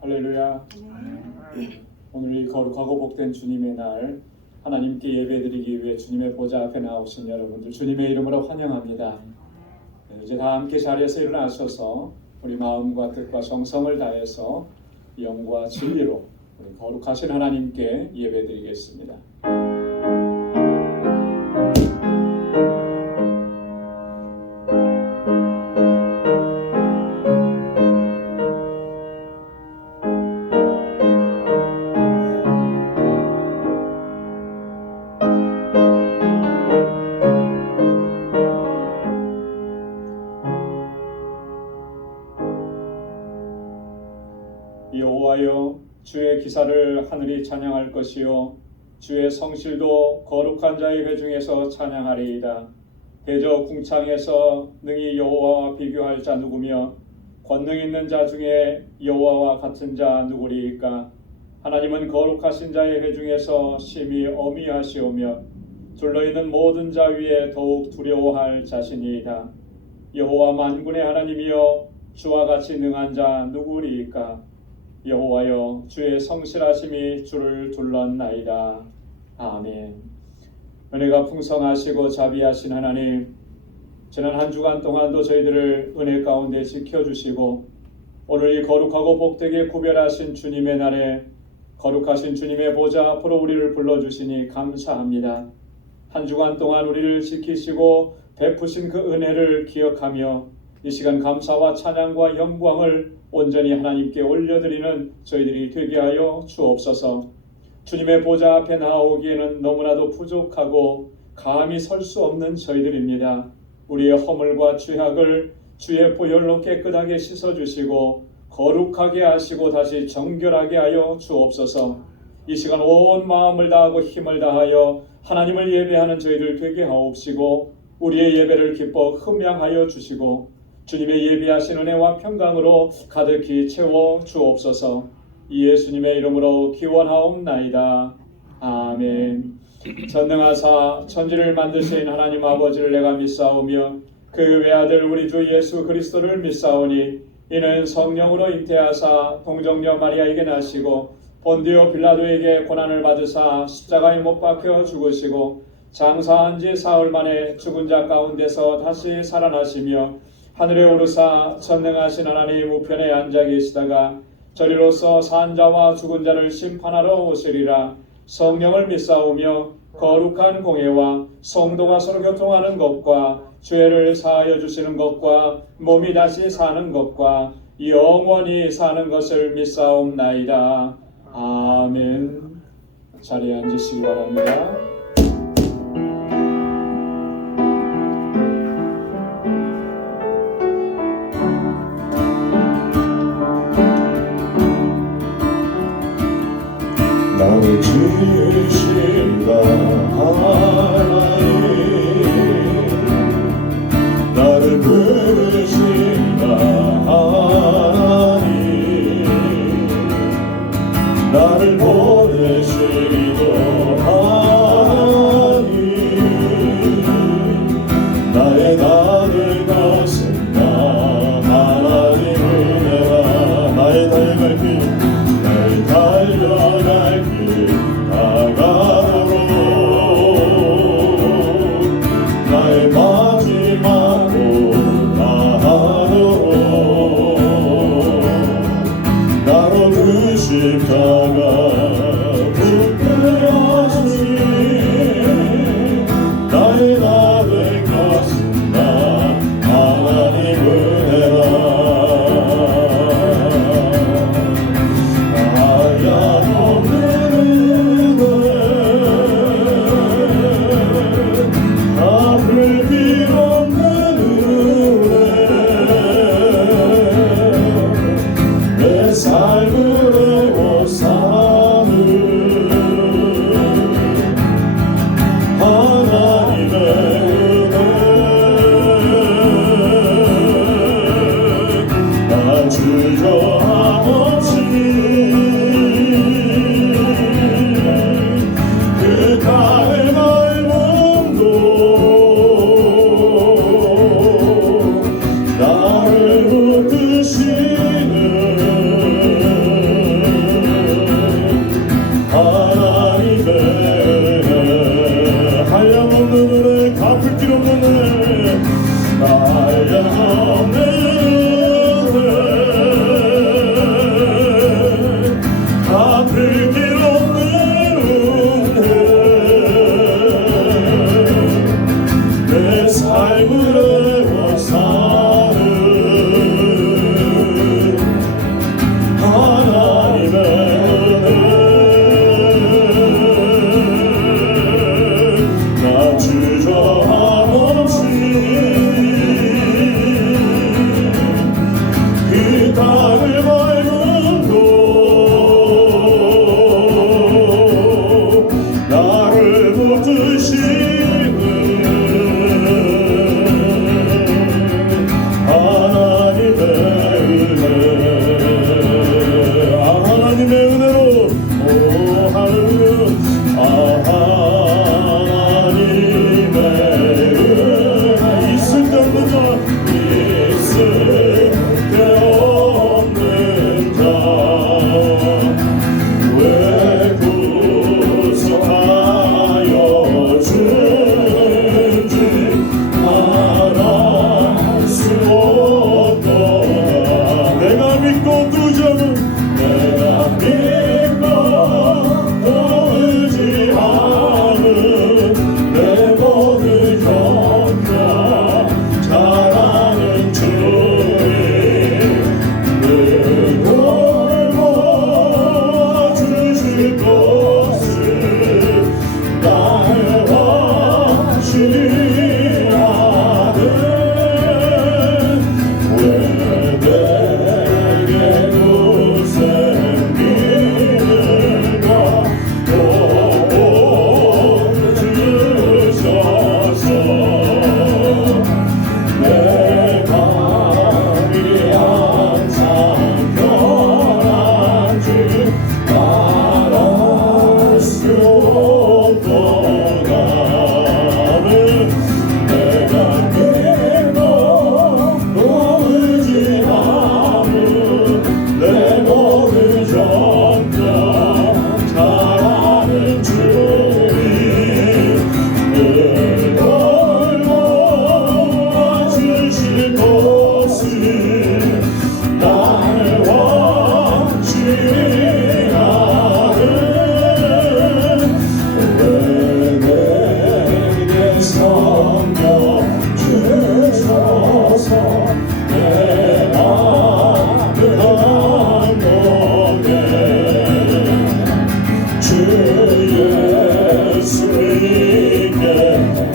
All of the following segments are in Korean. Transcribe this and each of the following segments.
할렐루야. 오늘 이 거룩하고 복된 주님의 날 하나님께 예배드리기 위해 주님의 보좌 앞에 나오신 여러분들 주님의 이름으로 환영합니다. 이제 다 함께 자리에서 일어나셔서 우리 마음과 뜻과 정성을 다해서 영과 진리로 우리 거룩하신 하나님께 예배드리겠습니다. 여호와여, 주의 기사를 하늘이 찬양할 것이요 주의 성실도 거룩한 자의 회중에서 찬양하리이다. 대저 궁창에서 능히 여호와와 비교할 자 누구며 권능 있는 자 중에 여호와와 같은 자 누구리이까? 하나님은 거룩하신 자의 회중에서 심히 어미하시오며 둘러있는 모든 자 위에 더욱 두려워할 자신이이다. 여호와 만군의 하나님이여, 주와 같이 능한 자 누구리이까? 여호와여, 주의 성실하심이 주를 둘렀나이다. 아멘. 은혜가 풍성하시고 자비하신 하나님, 지난 한 주간 동안도 저희들을 은혜 가운데 지켜주시고 오늘 이 거룩하고 복되게 구별하신 주님의 날에 거룩하신 주님의 보좌 앞으로 우리를 불러주시니 감사합니다. 한 주간 동안 우리를 지키시고 베푸신 그 은혜를 기억하며 이 시간 감사와 찬양과 영광을 온전히 하나님께 올려드리는 저희들이 되게 하여 주옵소서. 주님의 보좌 앞에 나오기에는 너무나도 부족하고 감히 설 수 없는 저희들입니다. 우리의 허물과 죄악을 주의 보혈로 깨끗하게 씻어주시고 거룩하게 하시고 다시 정결하게 하여 주옵소서. 이 시간 온 마음을 다하고 힘을 다하여 하나님을 예배하는 저희들 되게 하옵시고 우리의 예배를 기뻐 흠양하여 주시고 주님의 예비하신 은혜와 평강으로 가득히 채워 주옵소서. 예수님의 이름으로 기원하옵나이다. 아멘. 전능하사 천지를 만드신 하나님 아버지를 내가 믿사오며 그 외아들 우리 주 예수 그리스도를 믿사오니 이는 성령으로 잉태하사 동정녀 마리아에게 나시고 본디오 빌라도에게 고난을 받으사 십자가에 못 박혀 죽으시고 장사한 지 사흘 만에 죽은 자 가운데서 다시 살아나시며 하늘에 오르사 전능하신 하나님 우편에 앉아 계시다가 저리로서 산 자와 죽은 자를 심판하러 오시리라. 성령을 믿사오며 거룩한 공예와 성도가 서로 교통하는 것과 죄를 사하여 주시는 것과 몸이 다시 사는 것과 영원히 사는 것을 믿사옵나이다. 아멘. 자리에 앉으시기 바랍니다. 나를 지으신다 하나님, 나를 부르신다 하나님, 나를 보내시기도 하나님, 나의 나를 거센다 하나님 은혜라. 나의 달갈 길, 나의 달려갈 길 다가도록 나의 마지막으로 다하도록 나로 그 십자가 붙들어 예수님께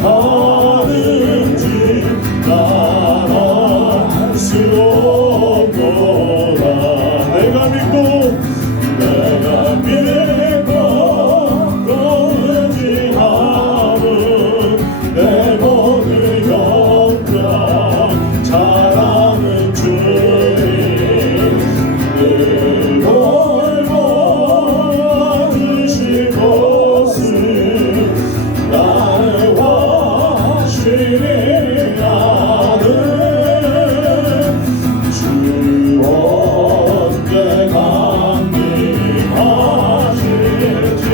하는지 난 알 수 없도다. 내가 믿고 또 의지함은 내 모든 영광 자랑은 주님 늘 돌보아주실 것은 나의 확신이 나는 주 언제 강림하실지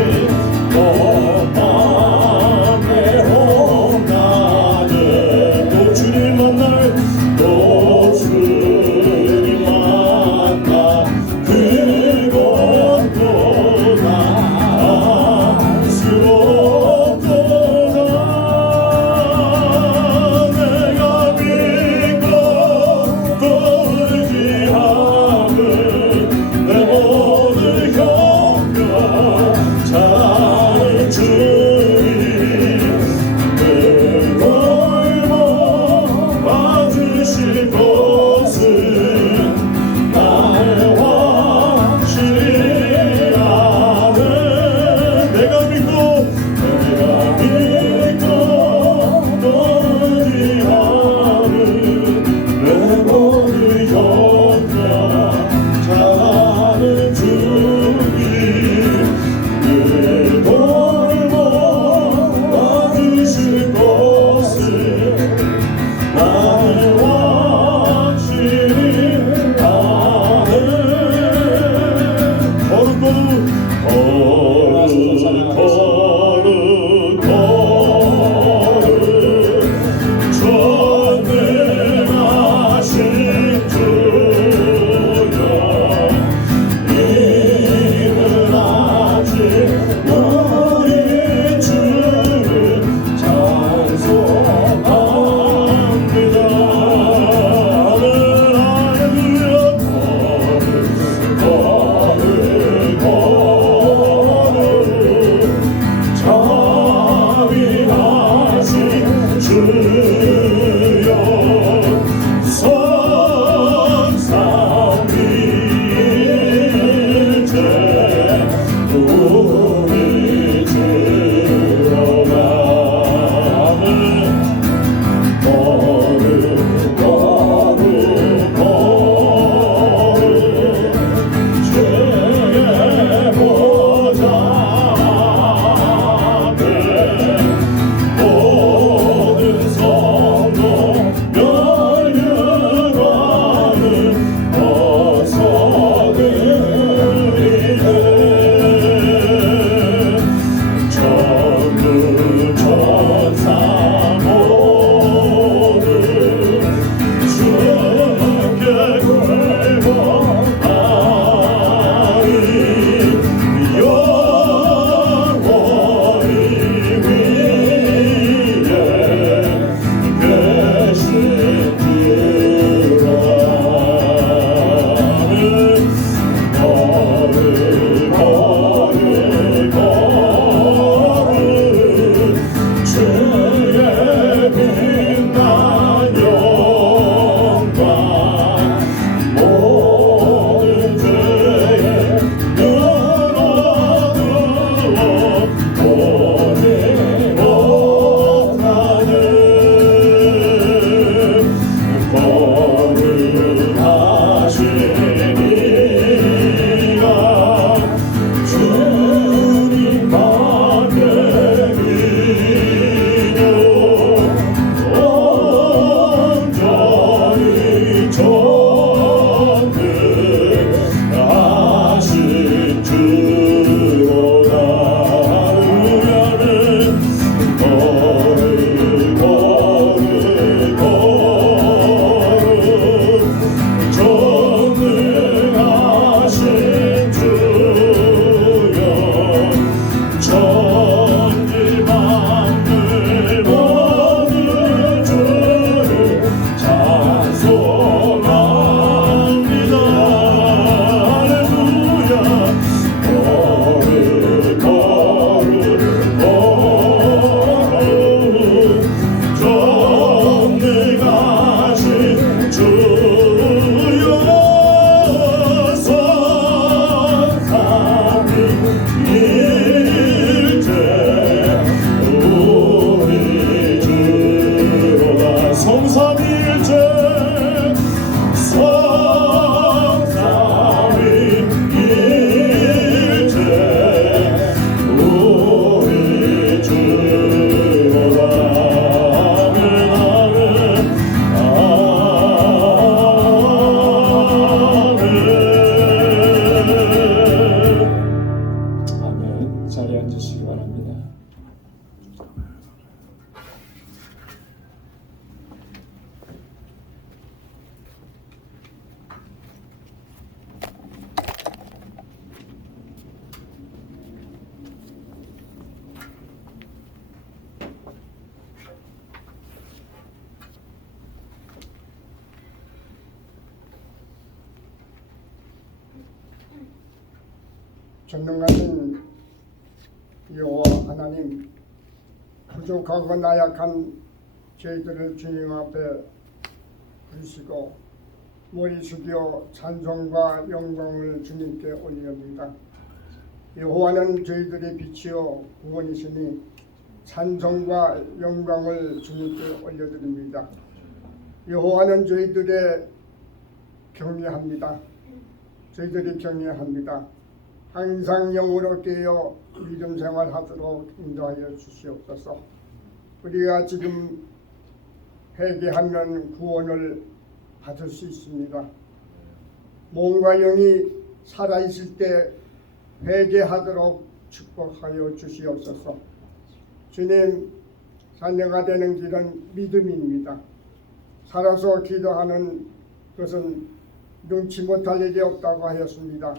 밤에 혼나는 또 주님 만날 또 주님 만나 그것도 다 알 수 없도다. 내가 믿고 또 의지함은 내 모든 형편 잘 주님 늘 돌보아주실 것은 나의 확신이 나는 내가 믿고 또 의지함은 내 모든 형편 잘하는 주님 늘 돌보아주실 것은 나의 확신이 나는 거룩 전능하신 주여 이는 아직 우리 주를 찬송합니다. 할렐루야. 거룩 자비하신 주여 선삼위일체 우리 자리에 앉으시기 바랍니다. 전능하신 여호와 하나님, 부족하고 나약한 저희들을 주님 앞에 부르시고 머리 숙여 찬송과 영광을 주님께 올립니다. 여호와는 저희들의 빛이요 구원이시니 찬송과 영광을 주님께 올려드립니다. 여호와는 저희들의 경외합니다. 저희들이 경외합니다. 항상 영으로 깨어 믿음 생활하도록 인도하여 주시옵소서. 우리가 지금 회개하면 구원을 받을 수 있습니다. 몸과 영이 살아있을 때 회개하도록 축복하여 주시옵소서. 주님, 자녀가 되는 길은 믿음입니다. 살아서 기도하는 것은 눈치 못할 일이 없다고 하였습니다.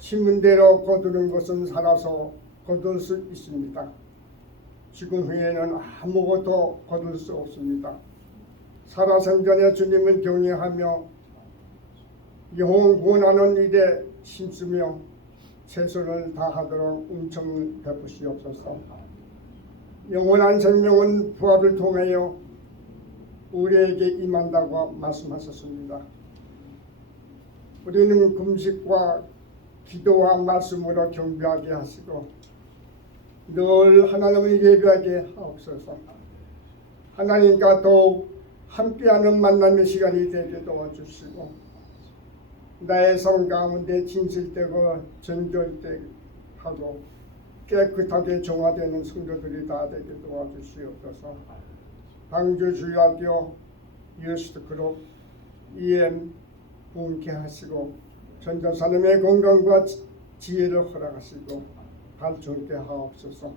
신문대로 거두는 것은 살아서 거둘 수 있습니다. 죽은 후에는 아무것도 거둘 수 없습니다. 살아생전에 주님을 경외하며 영혼 구원하는 일에 힘쓰며 최선을 다하도록 은총을 베푸시옵소서. 영원한 생명은 부활을 통하여 우리에게 임한다고 말씀하셨습니다. 우리는 금식과 기도와 말씀으로 경배하게 하시고 늘 하나님을 예배하게 하옵소서. 하나님과 더욱 함께하는 만남의 시간이 되게 도와주시고 나의 삶 가운데 진실되고 정결되고 깨끗하게 정화되는 성도들이 다 되게 도와주시옵소서. 광주 주일학교 유스트 그룹 EM 부흥케 하시고 전도사님의 건강과 지혜를 허락하시고 발전케 하옵소서.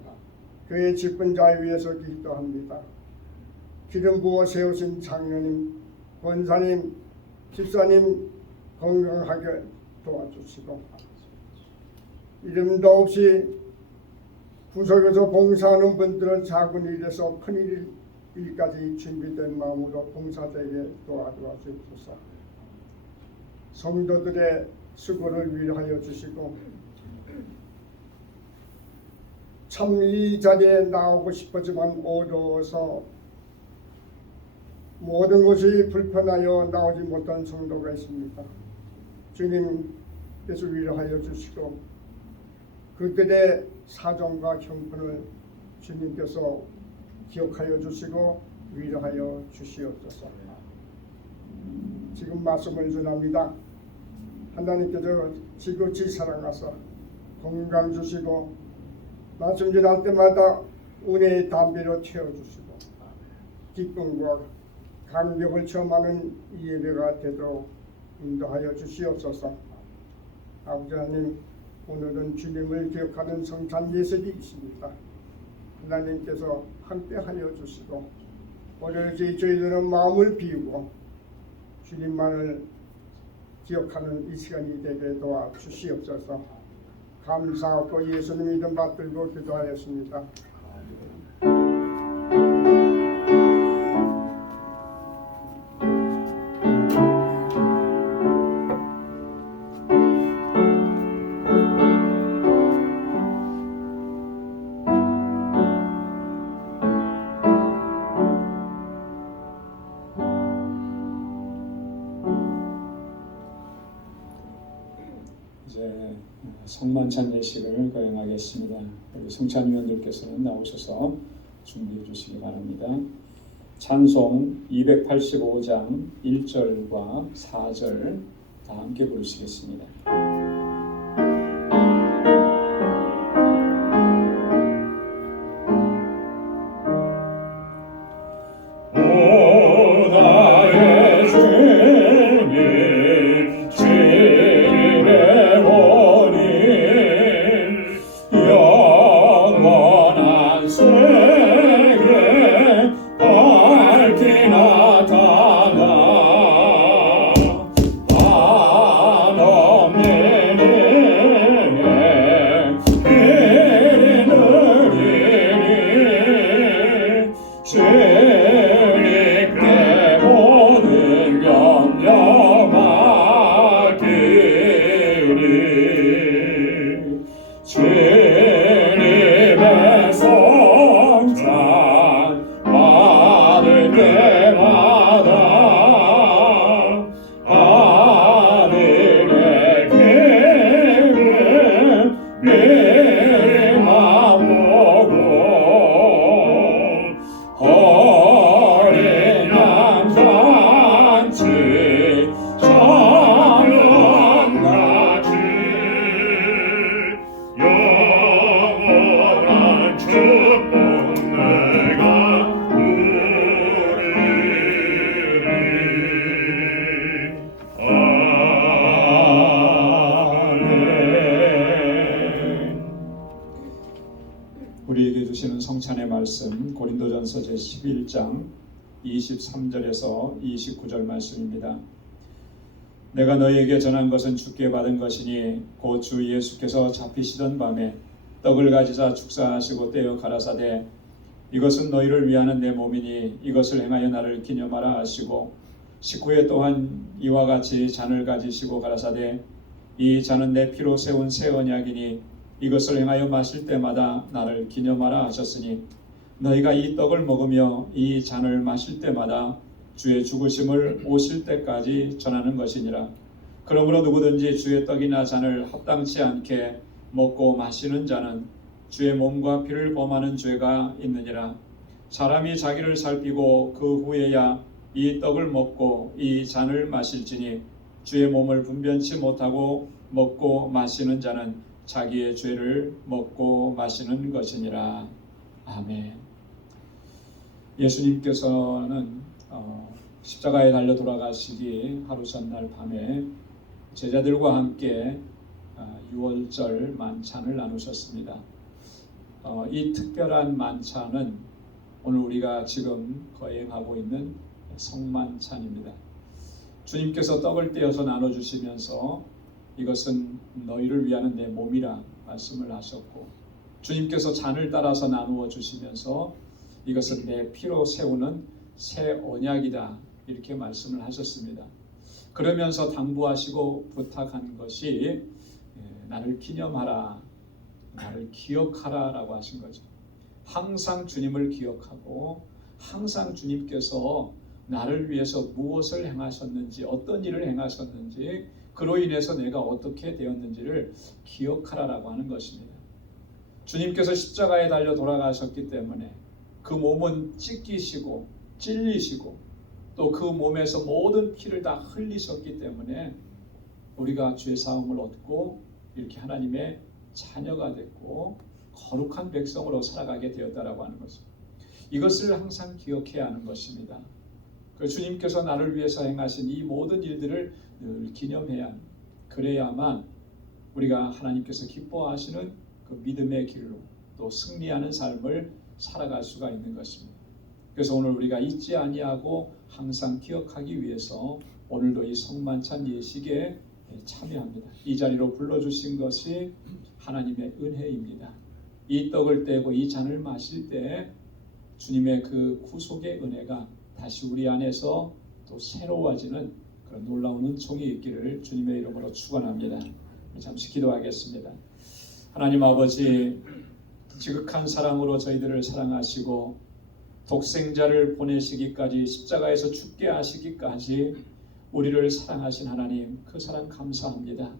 그의 직분자에 위해서 기도합니다. 기름 부어 세우신 장로님, 권사님, 집사님 건강하게 도와주시고 이름도 없이 구석에서 봉사하는 분들은 작은 일에서 큰 일까지 준비된 마음으로 봉사되게 도와주옵소서. 성도들의 수고를 위로하여 주시고 참 이 자리에 나오고 싶었지만 어려워서 모든 것이 불편하여 나오지 못한 성도가 있습니다. 주님께서 위로하여 주시고 그들의 사정과 형편을 주님께서 기억하여 주시고 위로하여 주시옵소서. 지금 말씀을 전합니다. 하나님께서 지극히 사랑하사 건강 주시고 말씀 전할 때마다 은혜의 담배로 채워주시고 기쁨과 감격을 체험하는 이 예배가 되도록 인도하여 주시옵소서. 아버지 하나님, 오늘은 주님을 기억하는 성찬 예식이 있습니다. 하나님께서 함께하여 주시고 오늘까지 저희들은 마음을 비우고 주님만을 기억하는 이 시간이 되게 도와주시옵소서. 감사하고 예수님 이름 받들고 기도하였습니다. 이제 성만찬 예식을 거행하겠습니다. 우리 성찬위원들께서는 나오셔서 준비해 주시기 바랍니다. 찬송 285장 1절과 4절 다 함께 부르시겠습니다. 주님의 성찬 받을 때마다 하늘의 기름 내만 보고 어린 양 잔치 찬양하지 영원한 축복 내가 누리리 아멘. 우리에게 주시는 성찬의 말씀 고린도전서 제11장 23절에서 29절 말씀입니다. 내가 너희에게 전한 것은 주께 받은 것이니 곧 주 예수께서 잡히시던 밤에 떡을 가지사 축사하시고 떼어 가라사대 이것은 너희를 위하는 내 몸이니 이것을 행하여 나를 기념하라 하시고 식후에 또한 이와 같이 잔을 가지시고 가라사대 이 잔은 내 피로 세운 새 언약이니 이것을 행하여 마실 때마다 나를 기념하라 하셨으니 너희가 이 떡을 먹으며 이 잔을 마실 때마다 주의 죽으심을 오실 때까지 전하는 것이니라. 그러므로 누구든지 주의 떡이나 잔을 합당치 않게 먹고 마시는 자는 주의 몸과 피를 범하는 죄가 있느니라. 사람이 자기를 살피고 그 후에야 이 떡을 먹고 이 잔을 마실지니 주의 몸을 분변치 못하고 먹고 마시는 자는 자기의 죄를 먹고 마시는 것이니라. 아멘. 예수님께서는 십자가에 달려 돌아가시기 하루 전날 밤에 제자들과 함께 유월절 만찬을 나누셨습니다. 이 특별한 만찬은 오늘 우리가 지금 거행하고 있는 성만찬입니다. 주님께서 떡을 떼어서 나눠주시면서 이것은 너희를 위하는 내 몸이라 말씀을 하셨고 주님께서 잔을 따라서 나누어 주시면서 이것은 내 피로 세우는 새 언약이다 이렇게 말씀을 하셨습니다. 그러면서 당부하시고 부탁한 것이 나를 기념하라, 나를 기억하라 라고 하신 거죠. 항상 주님을 기억하고 항상 주님께서 나를 위해서 무엇을 행하셨는지 어떤 일을 행하셨는지 그로 인해서 내가 어떻게 되었는지를 기억하라라고 하는 것입니다. 주님께서 십자가에 달려 돌아가셨기 때문에 그 몸은 찢기시고 찔리시고 또 그 몸에서 모든 피를 다 흘리셨기 때문에 우리가 죄 사함을 얻고 이렇게 하나님의 자녀가 됐고 거룩한 백성으로 살아가게 되었다라고 하는 것입니다. 이것을 항상 기억해야 하는 것입니다. 그 주님께서 나를 위해서 행하신 이 모든 일들을 늘 기념해야 합니다. 그래야만 우리가 하나님께서 기뻐하시는 그 믿음의 길로 또 승리하는 삶을 살아갈 수가 있는 것입니다. 그래서 오늘 우리가 잊지 아니하고 항상 기억하기 위해서 오늘도 이 성만찬 예식에 참여합니다. 이 자리로 불러주신 것이 하나님의 은혜입니다. 이 떡을 떼고 이 잔을 마실 때 주님의 그 구속의 은혜가 다시 우리 안에서 또 새로워지는 그런 놀라운 은총이 있기를 주님의 이름으로 축원합니다. 잠시 기도하겠습니다. 하나님 아버지, 지극한 사랑으로 저희들을 사랑하시고 독생자를 보내시기까지 십자가에서 죽게 하시기까지 우리를 사랑하신 하나님, 그 사랑 감사합니다.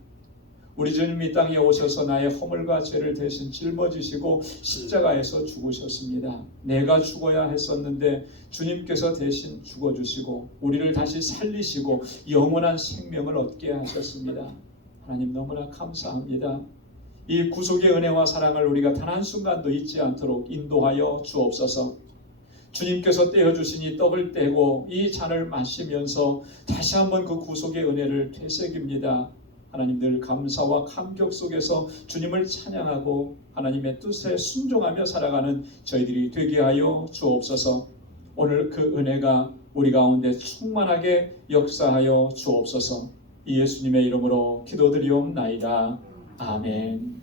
우리 주님 이 땅에 오셔서 나의 허물과 죄를 대신 짊어지시고 십자가에서 죽으셨습니다. 내가 죽어야 했었는데 주님께서 대신 죽어주시고 우리를 다시 살리시고 영원한 생명을 얻게 하셨습니다. 하나님 너무나 감사합니다. 이 구속의 은혜와 사랑을 우리가 단 한순간도 잊지 않도록 인도하여 주옵소서. 주님께서 떼어주신 이 떡을 떼고 이 잔을 마시면서 다시 한번 그 구속의 은혜를 되새깁니다. 하나님 늘 감사와 감격 속에서 주님을 찬양하고 하나님의 뜻에 순종하며 살아가는 저희들이 되게 하여 주옵소서. 오늘 그 은혜가 우리 가운데 충만하게 역사하여 주옵소서. 이 예수님의 이름으로 기도드리옵나이다. 아멘.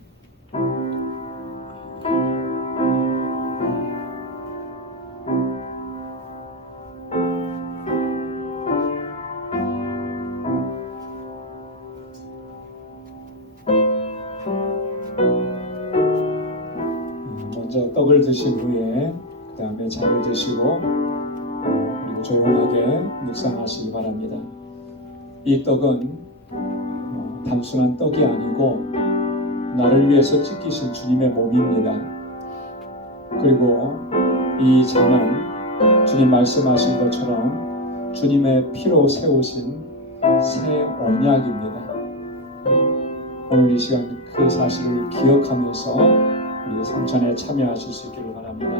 떡을 드신 후에 그 다음에 잔을 드시고 그리고 조용하게 묵상하시기 바랍니다. 이 떡은 단순한 떡이 아니고 나를 위해서 찢기신 주님의 몸입니다. 그리고 이 잔은 주님 말씀하신 것처럼 주님의 피로 세우신 새 언약입니다. 오늘 이 시간 그 사실을 기억하면서 우리 성찬에 참여하실 수 있기를 바랍니다.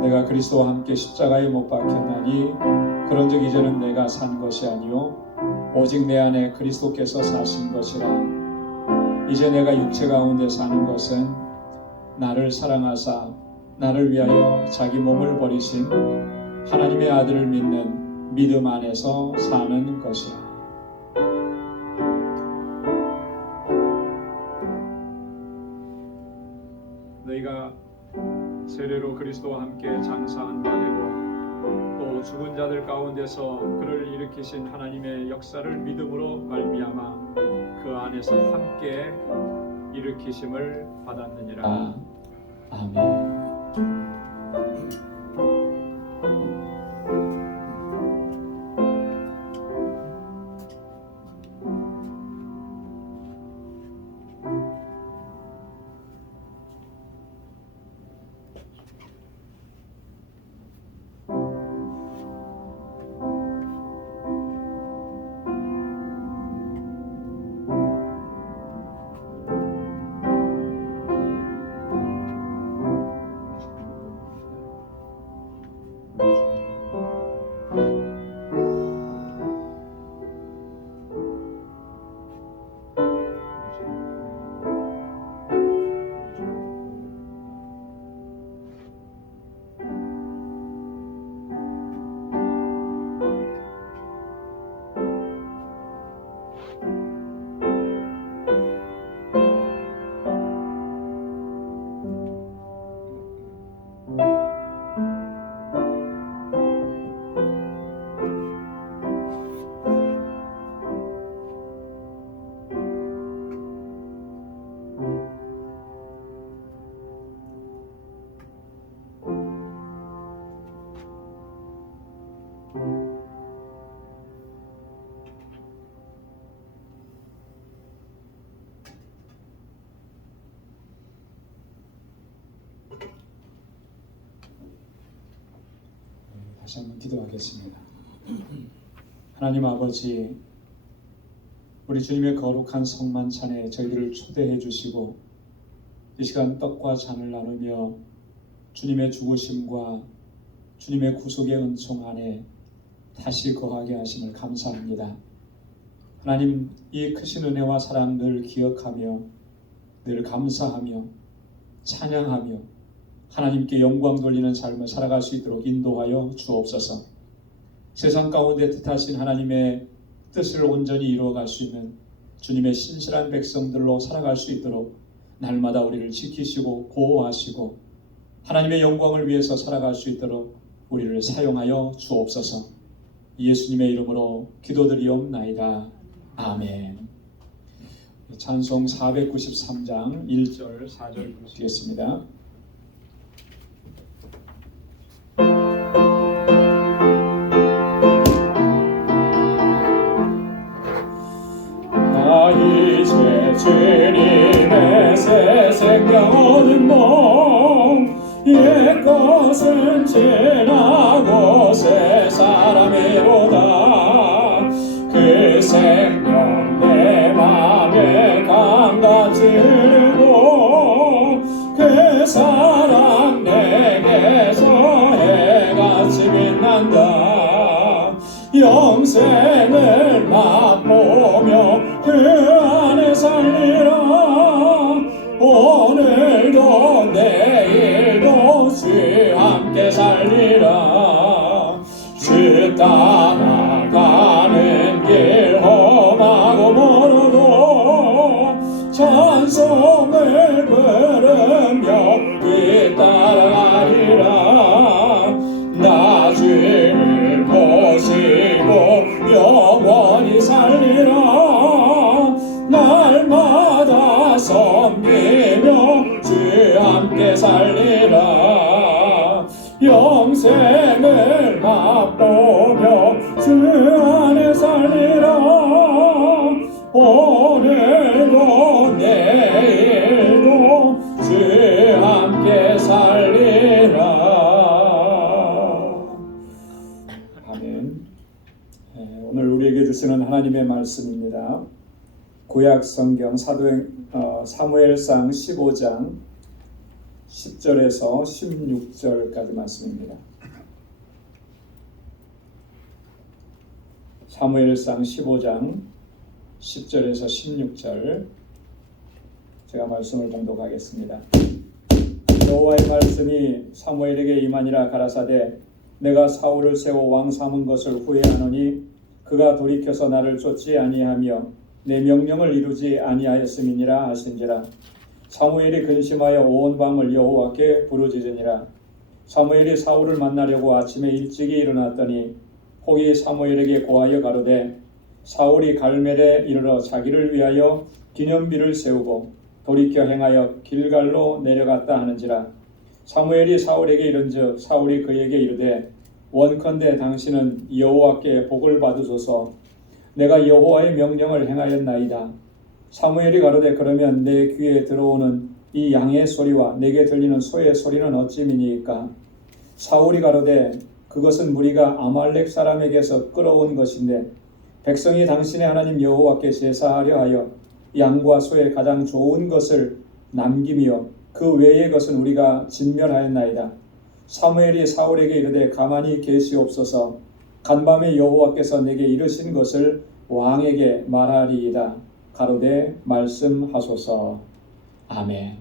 내가 그리스도와 함께 십자가에 못 박혔나니 그런즉 이제는 내가 산 것이 아니요 오직 내 안에 그리스도께서 사신 것이라. 이제 내가 육체 가운데 사는 것은 나를 사랑하사 나를 위하여 자기 몸을 버리신 하나님의 아들을 믿는 믿음 안에서 사는 것이라. 너희가 세례로 그리스도와 함께 장사한 바 되고 또 죽은 자들 가운데서 그를 일으키신 하나님의 역사를 믿음으로 말미암아 그 안에서 함께 일으키심을 받았느니라. 아멘. 다시 한번 기도하겠습니다. 하나님 아버지, 우리 주님의 거룩한 성만찬에 저희들을 초대해 주시고 이 시간 떡과 잔을 나누며 주님의 죽으심과 주님의 구속의 은총 안에 다시 거하게 하심을 감사합니다. 하나님, 이 크신 은혜와 사랑 늘 기억하며 늘 감사하며 찬양하며 하나님께 영광 돌리는 삶을 살아갈 수 있도록 인도하여 주옵소서. 세상 가운데 뜻하신 하나님의 뜻을 온전히 이루어갈 수 있는 주님의 신실한 백성들로 살아갈 수 있도록 날마다 우리를 지키시고 보호하시고 하나님의 영광을 위해서 살아갈 수 있도록 우리를 사용하여 주옵소서. 예수님의 이름으로 기도드리옵나이다. 아멘. 찬송 493장 1절 4절 보시겠습니다. 이제 주님의 새 생명 얻은 몸 옛것은 지나고 새 사람이로다. 그 생명 내 맘에 강같이 흐르고 그 사랑 내게서 해같이 빛난다. 영생을 맛보며 그 안에 살리라. 오늘도 내일도 주 함께 살리라. 주 따라가는 길 험하고 멀어도 찬송을 부르며 뒤따라가리라. 나 주를 모시고 영원히 살리라. 날 함께 살리라. 영생을 맛보며 주 안에 살리라. 오늘도 내일도 주 함께 살리라. 아멘. 오늘 우리에게 주시는 하나님의 말씀입니다. 구약 성경 사무엘상 15장 10절에서 16절까지 말씀입니다. 사무엘상 15장 10절에서 16절 제가 말씀을 봉독하겠습니다. 여호와의 말씀이 사무엘에게 임하니라. 가라사대 내가 사울을 세워 왕 삼은 것을 후회하노니 그가 돌이켜서 나를 쫓지 아니하며 내 명령을 이루지 아니하였음이니라 하신지라. 사무엘이 근심하여 온 밤을 여호와께 부르짖으니라. 사무엘이 사울을 만나려고 아침에 일찍이 일어났더니 혹이 사무엘에게 고하여 가로되 사울이 갈멜에 이르러 자기를 위하여 기념비를 세우고 돌이켜 행하여 길갈로 내려갔다 하는지라. 사무엘이 사울에게 이른즉 사울이 그에게 이르되 원컨대 당신은 여호와께 복을 받으소서. 내가 여호와의 명령을 행하였나이다. 사무엘이 가로되 그러면 내 귀에 들어오는 이 양의 소리와 내게 들리는 소의 소리는 어찌미니이까? 사울이 가로되 그것은 무리가 아말렉 사람에게서 끌어온 것인데 백성이 당신의 하나님 여호와께 제사하려 하여 양과 소의 가장 좋은 것을 남기며 그 외의 것은 우리가 진멸하였나이다. 사무엘이 사울에게 이르되 가만히 계시옵소서. 간밤에 여호와께서 내게 이르신 것을 왕에게 말하리이다. 가로되 말씀하소서. 아멘.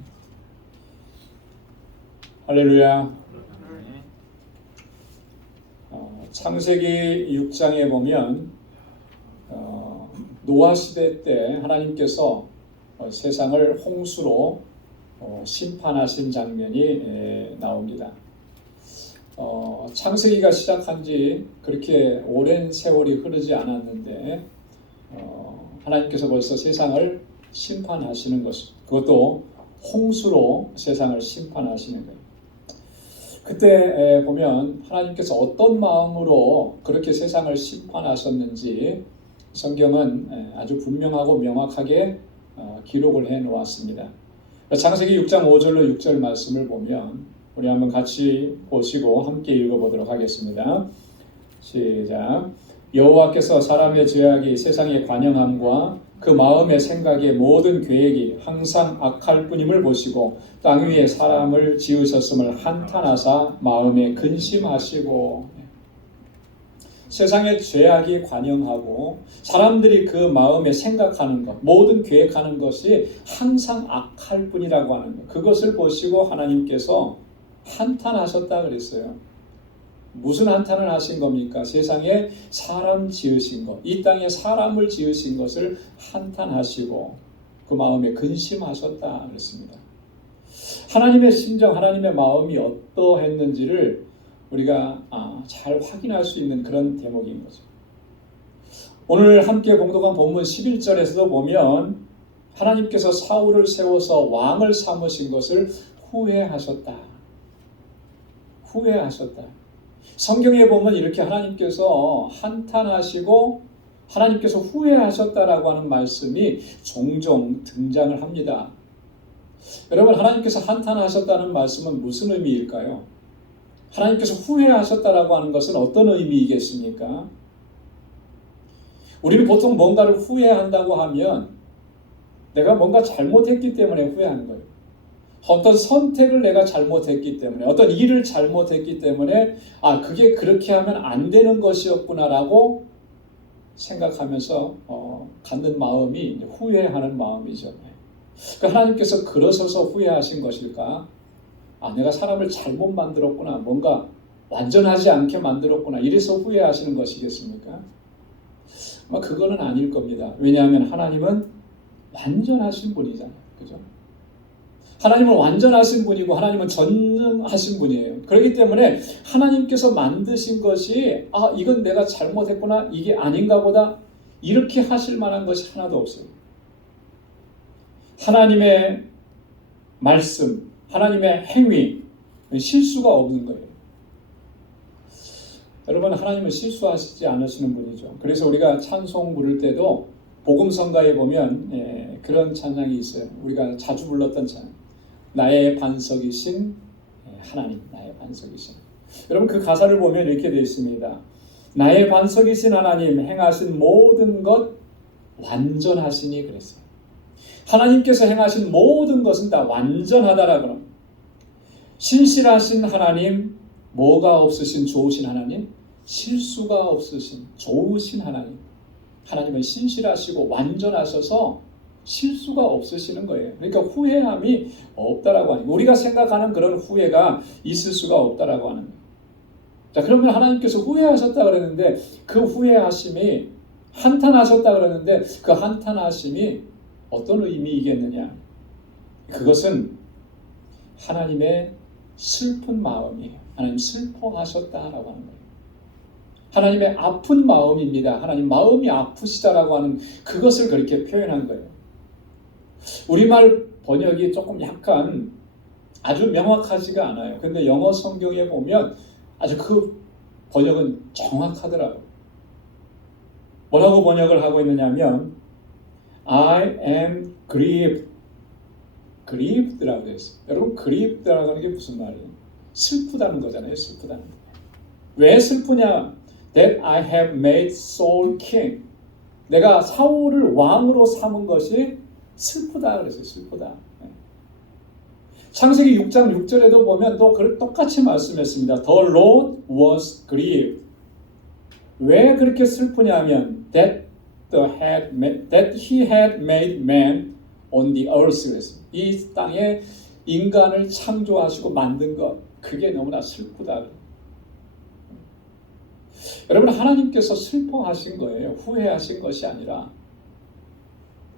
할렐루야. 창세기 6장에 보면 노아 시대 때 하나님께서 세상을 홍수로 심판하신 장면이 나옵니다. 창세기가 시작한 지 그렇게 오랜 세월이 흐르지 않았는데 하나님께서 벌써 세상을 심판하시는 것입니다. 그것도 홍수로 세상을 심판하시는 거예요. 그때 보면 하나님께서 어떤 마음으로 그렇게 세상을 심판하셨는지 성경은 아주 분명하고 명확하게 기록을 해 놓았습니다. 창세기 6장 5절로 6절 말씀을 보면 우리 한번 같이 보시고 함께 읽어보도록 하겠습니다. 시작. 여호와께서 사람의 죄악이 세상의 관영함과 그 마음의 생각의 모든 계획이 항상 악할 뿐임을 보시고 땅 위에 사람을 지으셨음을 한탄하사 마음에 근심하시고. 세상의 죄악이 관영하고 사람들이 그 마음에 생각하는 것, 모든 계획하는 것이 항상 악할 뿐이라고 하는 것, 그것을 보시고 하나님께서 한탄하셨다 그랬어요. 무슨 한탄을 하신 겁니까? 세상에 사람 지으신 것, 이 땅에 사람을 지으신 것을 한탄하시고 그 마음에 근심하셨다 그랬습니다. 하나님의 심정, 하나님의 마음이 어떠했는지를 우리가 잘 확인할 수 있는 그런 대목인 거죠. 오늘 함께 봉독한 본문 11절에서도 보면 하나님께서 사울을 세워서 왕을 삼으신 것을 후회하셨다. 후회하셨다. 성경에 보면 이렇게 하나님께서 한탄하시고 하나님께서 후회하셨다라고 하는 말씀이 종종 등장을 합니다. 여러분, 하나님께서 한탄하셨다는 말씀은 무슨 의미일까요? 하나님께서 후회하셨다라고 하는 것은 어떤 의미이겠습니까? 우리는 보통 뭔가를 후회한다고 하면 내가 뭔가 잘못했기 때문에 후회하는 거예요. 어떤 선택을 내가 잘못했기 때문에, 어떤 일을 잘못했기 때문에 그게 그렇게 하면 안 되는 것이었구나라고 생각하면서 갖는 마음이 후회하는 마음이죠. 하나님께서 그러셔서 후회하신 것일까? 내가 사람을 잘못 만들었구나, 뭔가 완전하지 않게 만들었구나, 이래서 후회하시는 것이겠습니까? 그거는 아닐 겁니다. 왜냐하면 하나님은 완전하신 분이잖아요. 그죠? 하나님은 완전하신 분이고 하나님은 전능하신 분이에요. 그렇기 때문에 하나님께서 만드신 것이 이건 내가 잘못했구나, 이게 아닌가 보다, 이렇게 하실 만한 것이 하나도 없어요. 하나님의 말씀, 하나님의 행위, 실수가 없는 거예요. 여러분, 하나님은 실수하시지 않으시는 분이죠. 그래서 우리가 찬송 부를 때도 복음성가에 보면 그런 찬양이 있어요. 우리가 자주 불렀던 찬양. 나의 반석이신 하나님, 나의 반석이신. 여러분, 그 가사를 보면 이렇게 되어 있습니다. 나의 반석이신 하나님, 행하신 모든 것 완전하시니 그랬어요. 하나님께서 행하신 모든 것은 다 완전하다라고. 신실하신 하나님, 뭐가 없으신 좋으신 하나님? 실수가 없으신 좋으신 하나님. 하나님은 신실하시고 완전하셔서 실수가 없으시는 거예요. 그러니까 후회함이 없다라고 하는 거예요. 우리가 생각하는 그런 후회가 있을 수가 없다라고 하는 거예요. 자, 그러면 하나님께서 후회하셨다 그랬는데 그 후회하심이 한탄하셨다 그랬는데 그 한탄하심이 어떤 의미이겠느냐? 그것은 하나님의 슬픈 마음이에요. 하나님 슬퍼하셨다라고 하는 거예요. 하나님의 아픈 마음입니다. 하나님 마음이 아프시다라고 하는 그것을 그렇게 표현한 거예요. 우리말 번역이 조금 약간 아주 명확하지가 않아요. 근데 영어 성경에 보면 아주 그 번역은 정확하더라고요. 뭐라고 번역을 하고 있느냐면 I am grieved. grieved라고 되어 있어요. 여러분, grieved라고 하는 게 무슨 말이에요? 슬프다는 거잖아요. 슬프다는 거. 왜 슬프냐? That I have made Saul king. 내가 사울을 왕으로 삼은 것이 슬프다 그랬어요. 슬프다. 창세기 6장 6절에도 보면 또 똑같이 말씀했습니다. The Lord was grieved. 왜 그렇게 슬프냐면 that he had made man on the earth. 이 땅에 인간을 창조하시고 만든 것, 그게 너무나 슬프다. 여러분, 하나님께서 슬퍼하신 거예요. 후회하신 것이 아니라.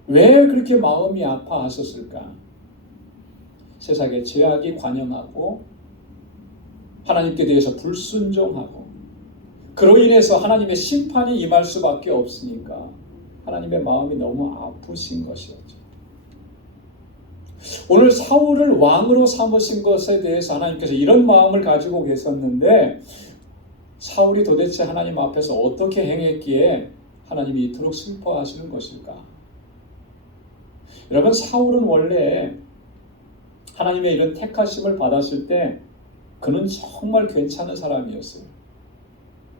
왜 그렇게 마음이 아파하셨을까? 세상에 죄악이 관영하고 하나님께 대해서 불순종하고 그로 인해서 하나님의 심판이 임할 수밖에 없으니까 하나님의 마음이 너무 아프신 것이었죠. 오늘 사울을 왕으로 삼으신 것에 대해서 하나님께서 이런 마음을 가지고 계셨는데 사울이 도대체 하나님 앞에서 어떻게 행했기에 하나님이 이토록 슬퍼하시는 것일까? 여러분, 사울은 원래 하나님의 이런 택하심을 받았을 때 그는 정말 괜찮은 사람이었어요.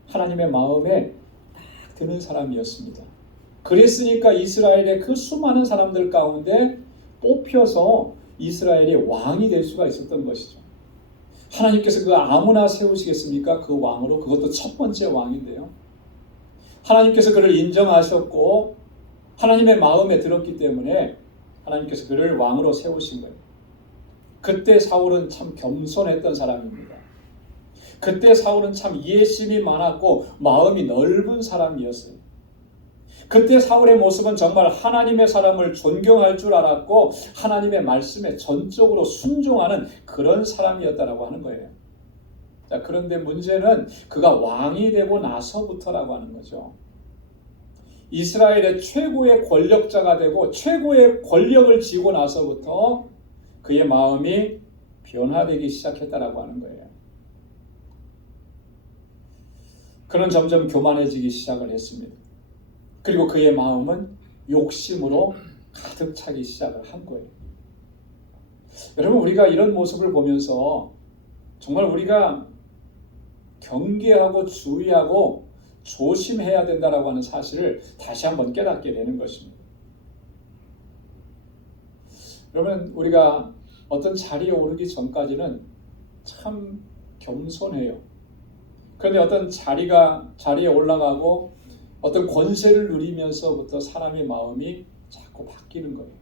하나님의 마음에 딱 드는 사람이었습니다. 그랬으니까 이스라엘의 그 수많은 사람들 가운데 뽑혀서 이스라엘의 왕이 될 수가 있었던 것이죠. 하나님께서 그 아무나 세우시겠습니까? 그 왕으로. 그것도 첫 번째 왕인데요. 하나님께서 그를 인정하셨고 하나님의 마음에 들었기 때문에 하나님께서 그를 왕으로 세우신 거예요. 그때 사울은 참 겸손했던 사람입니다. 그때 사울은 참 이해심이 많았고 마음이 넓은 사람이었어요. 그때 사울의 모습은 정말 하나님의 사람을 존경할 줄 알았고 하나님의 말씀에 전적으로 순종하는 그런 사람이었다라고 하는 거예요. 자, 그런데 문제는 그가 왕이 되고 나서부터라고 하는 거죠. 이스라엘의 최고의 권력자가 되고 최고의 권력을 쥐고 나서부터 그의 마음이 변화되기 시작했다라고 하는 거예요. 그는 점점 교만해지기 시작을 했습니다. 그리고 그의 마음은 욕심으로 가득 차기 시작을 한 거예요. 여러분, 우리가 이런 모습을 보면서 정말 우리가 경계하고 주의하고 조심해야 된다라고 하는 사실을 다시 한번 깨닫게 되는 것입니다. 여러분, 우리가 어떤 자리에 오르기 전까지는 참 겸손해요. 그런데 어떤 자리에 올라가고 어떤 권세를 누리면서부터 사람의 마음이 자꾸 바뀌는 거예요.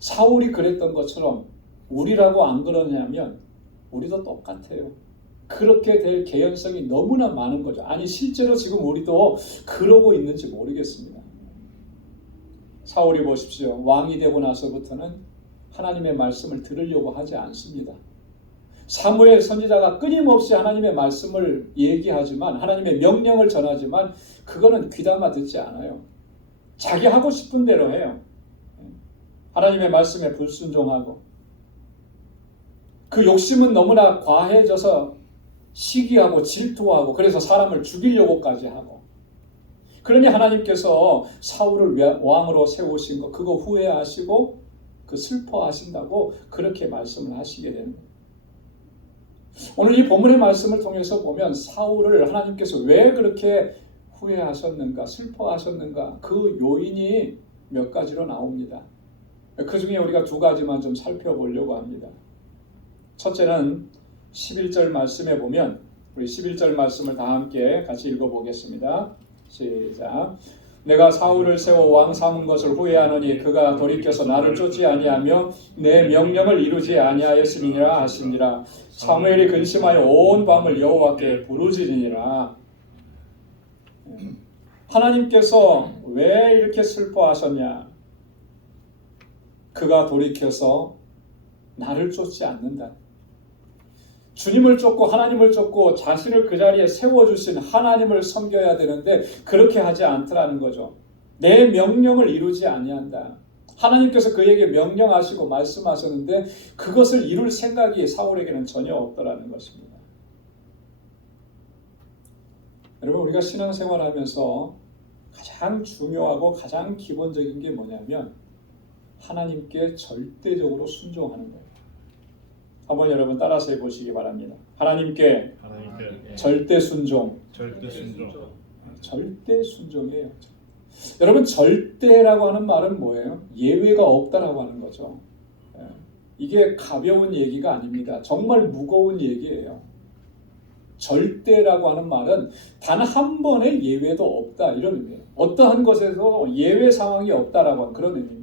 사울이 그랬던 것처럼 우리라고 안 그러냐면 우리도 똑같아요. 그렇게 될 개연성이 너무나 많은 거죠. 아니, 실제로 지금 우리도 그러고 있는지 모르겠습니다. 사울이 보십시오. 왕이 되고 나서부터는 하나님의 말씀을 들으려고 하지 않습니다. 사무엘 선지자가 끊임없이 하나님의 말씀을 얘기하지만 하나님의 명령을 전하지만 그거는 귀담아 듣지 않아요. 자기 하고 싶은 대로 해요. 하나님의 말씀에 불순종하고 그 욕심은 너무나 과해져서 시기하고 질투하고 그래서 사람을 죽이려고까지 하고, 그러니 하나님께서 사울을 왕으로 세우신 거 그거 후회하시고 그 슬퍼하신다고 그렇게 말씀을 하시게 되는 거예요. 오늘 이 본문의 말씀을 통해서 보면 사울을 하나님께서 왜 그렇게 후회하셨는가, 슬퍼하셨는가, 그 요인이 몇 가지로 나옵니다. 그 중에 우리가 두 가지만 좀 살펴보려고 합니다. 첫째는 11절 말씀에 보면, 우리 11절 말씀을 다 함께 같이 읽어보겠습니다. 시작. 내가 사울을 세워 왕 삼은 것을 후회하노니 그가 돌이켜서 나를 쫓지 아니하며 내 명령을 이루지 아니하였음이니라 하시니라. 사무엘이 근심하여 온 밤을 여호와께 부르짖으니라. 하나님께서 왜 이렇게 슬퍼하셨냐? 그가 돌이켜서 나를 쫓지 않는다. 주님을 쫓고 하나님을 쫓고 자신을 그 자리에 세워주신 하나님을 섬겨야 되는데 그렇게 하지 않더라는 거죠. 내 명령을 이루지 아니한다. 하나님께서 그에게 명령하시고 말씀하셨는데 그것을 이룰 생각이 사울에게는 전혀 없더라는 것입니다. 여러분, 우리가 신앙생활하면서 가장 중요하고 가장 기본적인 게 뭐냐면 하나님께 절대적으로 순종하는 거예요. 한번 여러분 따라서 해보시기 바랍니다. 하나님께 절대 순종. 절대 순종이에요. 여러분, 절대라고 하는 말은 뭐예요? 예외가 없다라고 하는 거죠. 이게 가벼운 얘기가 아닙니다. 정말 무거운 얘기예요. 절대라고 하는 말은 단 한 번의 예외도 없다, 이런 의미예요. 어떠한 것에도 예외 상황이 없다라고 하는 그런 의미입니다.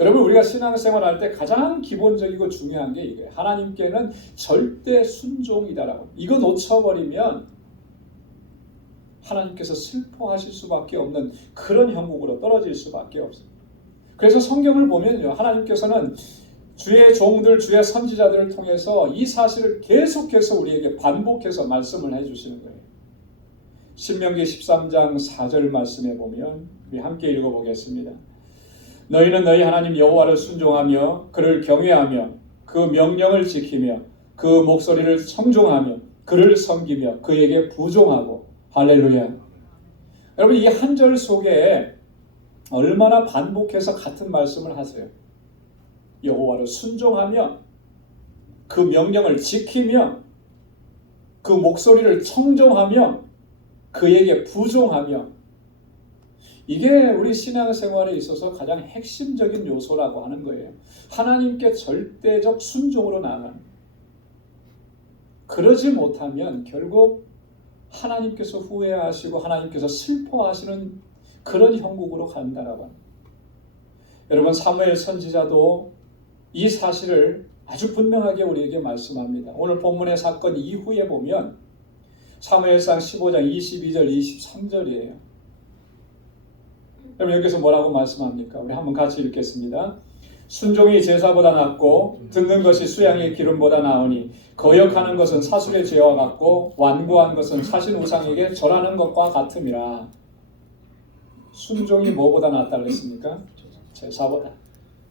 여러분, 우리가 신앙생활 할 때 가장 기본적이고 중요한 게 이거예요. 하나님께는 절대 순종이다라고. 이거 놓쳐버리면 하나님께서 슬퍼하실 수밖에 없는 그런 형국으로 떨어질 수밖에 없습니다. 그래서 성경을 보면요, 하나님께서는 주의 종들, 주의 선지자들을 통해서 이 사실을 계속해서 우리에게 반복해서 말씀을 해주시는 거예요. 신명기 13장 4절 말씀에 보면 우리 함께 읽어보겠습니다. 너희는 너희 하나님 여호와를 순종하며 그를 경외하며 그 명령을 지키며 그 목소리를 청종하며 그를 섬기며 그에게 부종하고. 할렐루야. 여러분, 이 한 절 속에 얼마나 반복해서 같은 말씀을 하세요. 여호와를 순종하며 그 명령을 지키며 그 목소리를 청종하며 그에게 부종하며. 이게 우리 신앙생활에 있어서 가장 핵심적인 요소라고 하는 거예요. 하나님께 절대적 순종으로 나아가는. 그러지 못하면 결국 하나님께서 후회하시고 하나님께서 슬퍼하시는 그런 형국으로 간다라고 합니다. 여러분, 사무엘 선지자도 이 사실을 아주 분명하게 우리에게 말씀합니다. 오늘 본문의 사건 이후에 보면 사무엘상 15장 22절 23절이에요. 그럼 여기서 뭐라고 말씀합니까? 우리 한번 같이 읽겠습니다. 순종이 제사보다 낫고 듣는 것이 수양의 기름보다 나으니 거역하는 것은 사술의 죄와 같고 완고한 것은 사신 우상에게 절하는 것과 같음이라. 순종이 뭐보다 낫다 그랬습니까? 제사보다.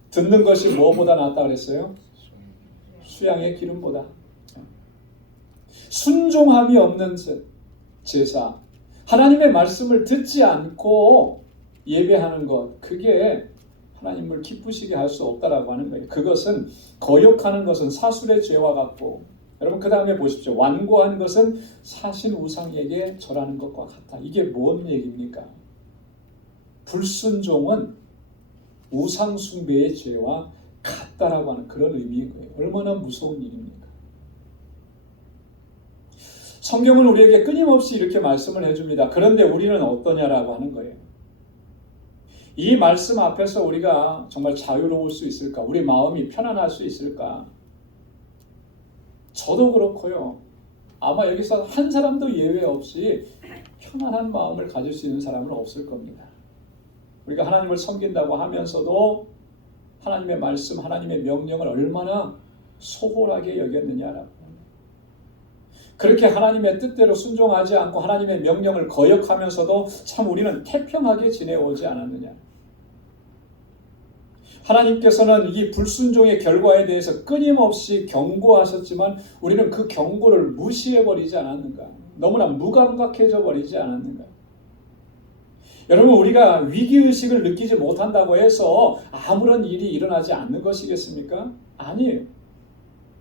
듣는 것이 뭐보다 낫다 그랬어요? 수양의 기름보다. 순종함이 없는 제사, 하나님의 말씀을 듣지 않고 예배하는 것, 그게 하나님을 기쁘시게 할 수 없다라고 하는 거예요. 그것은 거역하는 것은 사술의 죄와 같고, 여러분 그 다음에 보십시오. 완고한 것은 사신 우상에게 절하는 것과 같다. 이게 뭔 얘기입니까? 불순종은 우상 숭배의 죄와 같다라고 하는 그런 의미인 거예요. 얼마나 무서운 일입니까? 성경은 우리에게 끊임없이 이렇게 말씀을 해줍니다. 그런데 우리는 어떠냐라고 하는 거예요. 이 말씀 앞에서 우리가 정말 자유로울 수 있을까? 우리 마음이 편안할 수 있을까? 저도 그렇고요. 아마 여기서 한 사람도 예외 없이 편안한 마음을 가질 수 있는 사람은 없을 겁니다. 우리가 하나님을 섬긴다고 하면서도 하나님의 말씀, 하나님의 명령을 얼마나 소홀하게 여겼느냐라고. 그렇게 하나님의 뜻대로 순종하지 않고 하나님의 명령을 거역하면서도 참 우리는 태평하게 지내오지 않았느냐. 하나님께서는 이 불순종의 결과에 대해서 끊임없이 경고하셨지만 우리는 그 경고를 무시해버리지 않았는가? 너무나 무감각해져 버리지 않았는가? 여러분, 우리가 위기의식을 느끼지 못한다고 해서 아무런 일이 일어나지 않는 것이겠습니까? 아니에요.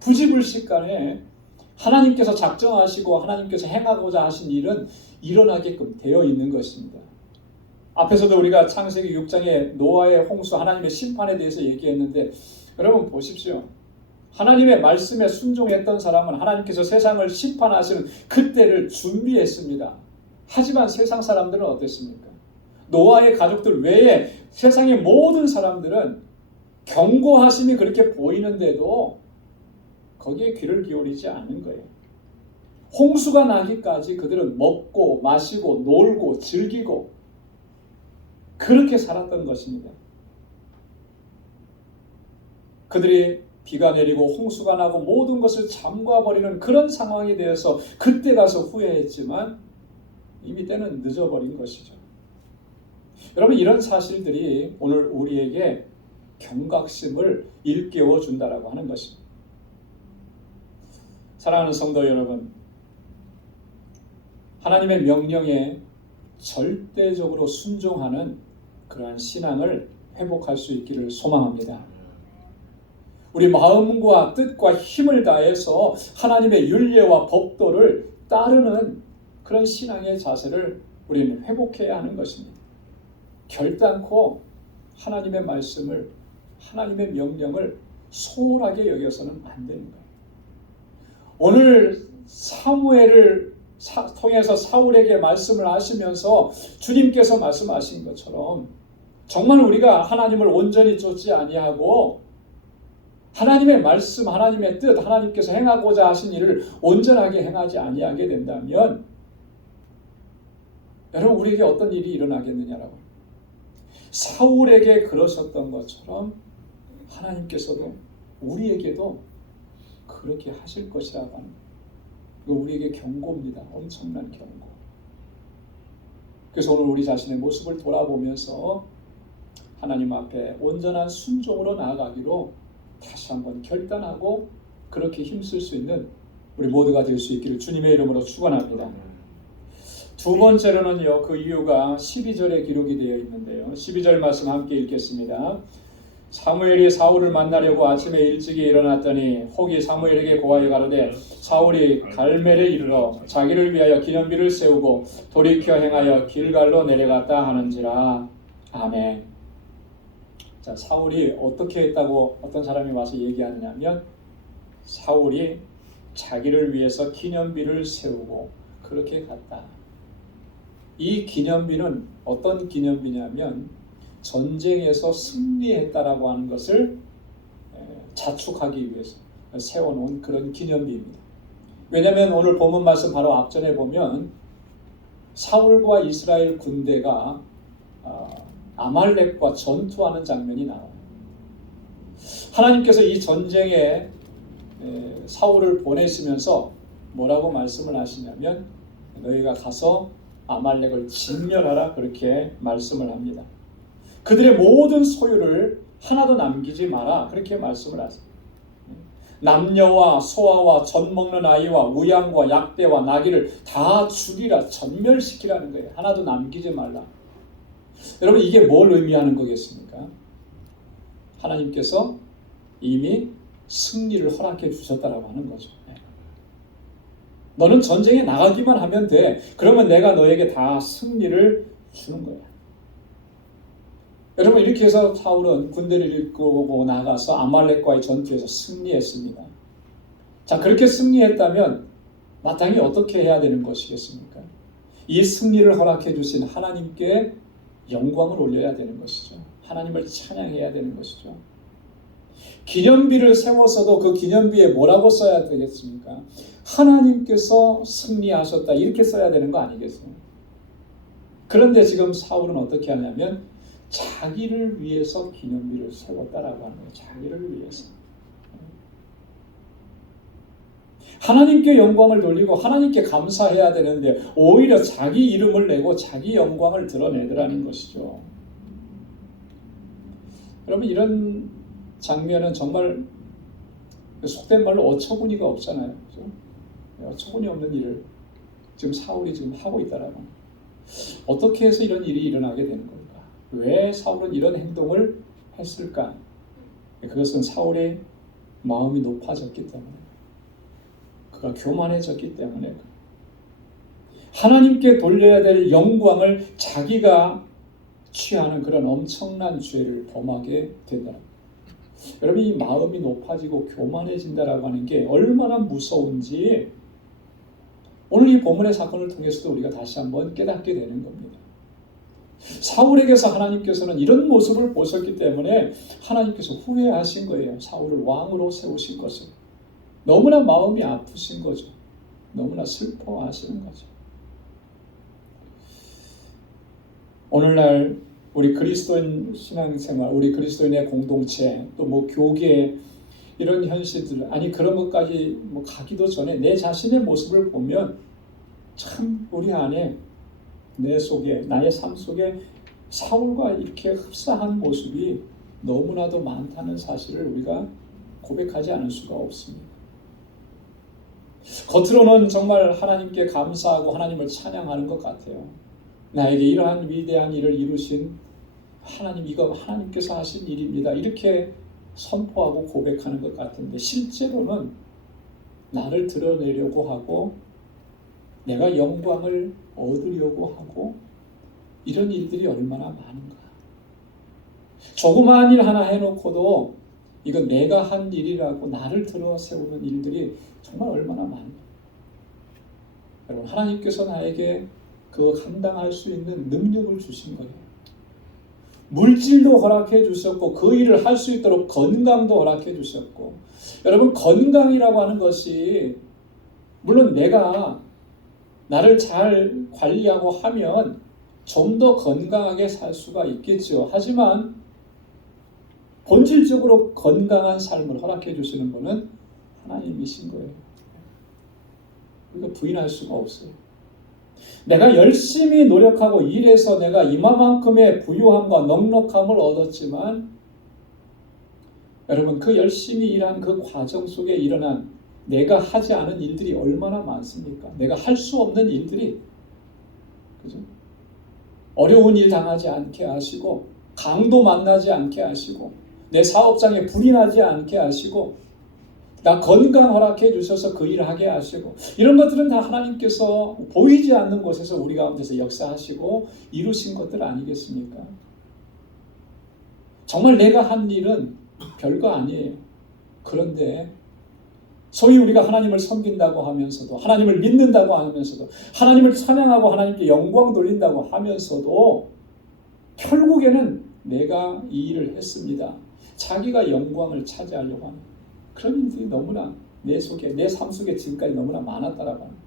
부지불식간에 하나님께서 작정하시고 하나님께서 행하고자 하신 일은 일어나게끔 되어 있는 것입니다. 앞에서도 우리가 창세기 6장에 노아의 홍수, 하나님의 심판에 대해서 얘기했는데, 여러분 보십시오. 하나님의 말씀에 순종했던 사람은 하나님께서 세상을 심판하시는 그때를 준비했습니다. 하지만 세상 사람들은 어땠습니까? 노아의 가족들 외에 세상의 모든 사람들은 경고하심이 그렇게 보이는데도 거기에 귀를 기울이지 않는 거예요. 홍수가 나기까지 그들은 먹고 마시고 놀고 즐기고 그렇게 살았던 것입니다. 그들이 비가 내리고 홍수가 나고 모든 것을 잠궈버리는 그런 상황에 대해서 그때 가서 후회했지만 이미 때는 늦어버린 것이죠. 여러분, 이런 사실들이 오늘 우리에게 경각심을 일깨워 준다라고 하는 것입니다. 사랑하는 성도 여러분, 하나님의 명령에 절대적으로 순종하는 그러한 신앙을 회복할 수 있기를 소망합니다. 우리 마음과 뜻과 힘을 다해서 하나님의 율례와 법도를 따르는 그런 신앙의 자세를 우리는 회복해야 하는 것입니다. 결단코 하나님의 말씀을, 하나님의 명령을 소홀하게 여겨서는 안 되는 거예요. 오늘 사무엘을 통해서 사울에게 말씀을 하시면서 주님께서 말씀하신 것처럼 정말 우리가 하나님을 온전히 쫓지 아니하고 하나님의 말씀, 하나님의 뜻, 하나님께서 행하고자 하신 일을 온전하게 행하지 아니하게 된다면 여러분, 우리에게 어떤 일이 일어나겠느냐라고. 사울에게 그러셨던 것처럼 하나님께서도 우리에게도 그렇게 하실 것이라고 하는 거예요. 이거 우리에게 경고입니다. 엄청난 경고. 그래서 오늘 우리 자신의 모습을 돌아보면서 하나님 앞에 온전한 순종으로 나아가기로 다시 한번 결단하고 그렇게 힘쓸 수 있는 우리 모두가 될 수 있기를 주님의 이름으로 축원합니다. 두 번째로는요, 그 이유가 12절에 기록이 되어 있는데요. 12절 말씀 함께 읽겠습니다. 사무엘이 사울을 만나려고 아침에 일찍이 일어났더니 혹이 사무엘에게 고하여 가로되 사울이 갈멜에 이르러 자기를 위하여 기념비를 세우고 돌이켜 행하여 길갈로 내려갔다 하는지라. 아멘. 자, 사울이 어떻게 했다고 어떤 사람이 와서 얘기하느냐면 사울이 자기를 위해서 기념비를 세우고 그렇게 갔다. 이 기념비는 어떤 기념비냐면 전쟁에서 승리했다라고 하는 것을 자축하기 위해서 세워놓은 그런 기념비입니다. 왜냐하면 오늘 본문 말씀 바로 앞전에 보면 사울과 이스라엘 군대가 아말렉과 전투하는 장면이 나와요. 하나님께서 이 전쟁에 사울을 보내시면서 뭐라고 말씀을 하시냐면 너희가 가서 아말렉을 진멸하라, 그렇게 말씀을 합니다. 그들의 모든 소유를 하나도 남기지 마라, 그렇게 말씀을 하세요. 남녀와 소아와 젖 먹는 아이와 우양과 약대와 나귀를 다 죽이라, 전멸시키라는 거예요. 하나도 남기지 말라. 여러분, 이게 뭘 의미하는 거겠습니까? 하나님께서 이미 승리를 허락해 주셨다라고 하는 거죠. 너는 전쟁에 나가기만 하면 돼. 그러면 내가 너에게 다 승리를 주는 거야. 여러분, 이렇게 해서 사울은 군대를 이끌고 나가서 아말렉과의 전투에서 승리했습니다. 자, 그렇게 승리했다면 마땅히 어떻게 해야 되는 것이겠습니까? 이 승리를 허락해 주신 하나님께 영광을 올려야 되는 것이죠. 하나님을 찬양해야 되는 것이죠. 기념비를 세워서도 그 기념비에 뭐라고 써야 되겠습니까? 하나님께서 승리하셨다, 이렇게 써야 되는 거 아니겠어요? 그런데 지금 사울은 어떻게 하냐면 자기를 위해서 기념비를 세웠다라고 하는 거예요. 자기를 위해서. 하나님께 영광을 돌리고 하나님께 감사해야 되는데 오히려 자기 이름을 내고 자기 영광을 드러내더라는 것이죠. 여러분 이런 장면은 정말 속된 말로 어처구니가 없잖아요. 그죠? 어처구니 없는 일을 지금 사울이 지금 하고 있다라고. 어떻게 해서 이런 일이 일어나게 되는 걸까? 왜 사울은 이런 행동을 했을까? 그것은 사울의 마음이 높아졌기 때문에, 그가 교만해졌기 때문에, 하나님께 돌려야 될 영광을 자기가 취하는 그런 엄청난 죄를 범하게 된다. 여러분 이 마음이 높아지고 교만해진다라고 하는 게 얼마나 무서운지 오늘 이 본문의 사건을 통해서도 우리가 다시 한번 깨닫게 되는 겁니다. 사울에게서 하나님께서는 이런 모습을 보셨기 때문에 하나님께서 후회하신 거예요. 사울을 왕으로 세우신 것을. 너무나 마음이 아프신 거죠. 너무나 슬퍼하시는 거죠. 오늘날 우리 그리스도인 신앙생활, 우리 그리스도인의 공동체, 또 뭐 교계 이런 현실들, 아니 그런 것까지 뭐 가기도 전에 내 자신의 모습을 보면 참 우리 안에 내 속에, 나의 삶 속에 사울과 이렇게 흡사한 모습이 너무나도 많다는 사실을 우리가 고백하지 않을 수가 없습니다. 겉으로는 정말 하나님께 감사하고 하나님을 찬양하는 것 같아요. 나에게 이러한 위대한 일을 이루신 하나님, 이거 하나님께서 하신 일입니다. 이렇게 선포하고 고백하는 것 같은데 실제로는 나를 드러내려고 하고 내가 영광을 얻으려고 하고 이런 일들이 얼마나 많은가. 조그마한 일 하나 해놓고도 이건 내가 한 일이라고 나를 들어 세우는 일들이 정말 얼마나 많은가. 여러분 하나님께서 나에게 그 감당할 수 있는 능력을 주신 거예요. 물질도 허락해 주셨고 그 일을 할 수 있도록 건강도 허락해 주셨고, 여러분 건강이라고 하는 것이 물론 내가 나를 잘 관리하고 하면 좀 더 건강하게 살 수가 있겠죠. 하지만 본질적으로 건강한 삶을 허락해 주시는 분은 하나님이신 거예요. 그러니까 부인할 수가 없어요. 내가 열심히 노력하고 일해서 내가 이만큼의 부유함과 넉넉함을 얻었지만 여러분 그 열심히 일한 그 과정 속에 일어난 내가 하지 않은 일들이 얼마나 많습니까? 내가 할 수 없는 일들이, 그죠? 어려운 일 당하지 않게 하시고 강도 만나지 않게 하시고 내 사업장에 불이 나지 않게 하시고 나 건강 허락해 주셔서 그 일을 하게 하시고 이런 것들은 다 하나님께서 보이지 않는 곳에서 우리 가운데서 역사하시고 이루신 것들 아니겠습니까? 정말 내가 한 일은 별거 아니에요. 그런데 소위 우리가 하나님을 섬긴다고 하면서도 하나님을 믿는다고 하면서도 하나님을 찬양하고 하나님께 영광 돌린다고 하면서도 결국에는 내가 이 일을 했습니다. 자기가 영광을 차지하려고 하는 그런 일들이 너무나 내 속에, 내 삶 속에 지금까지 너무나 많았다라고 합니다.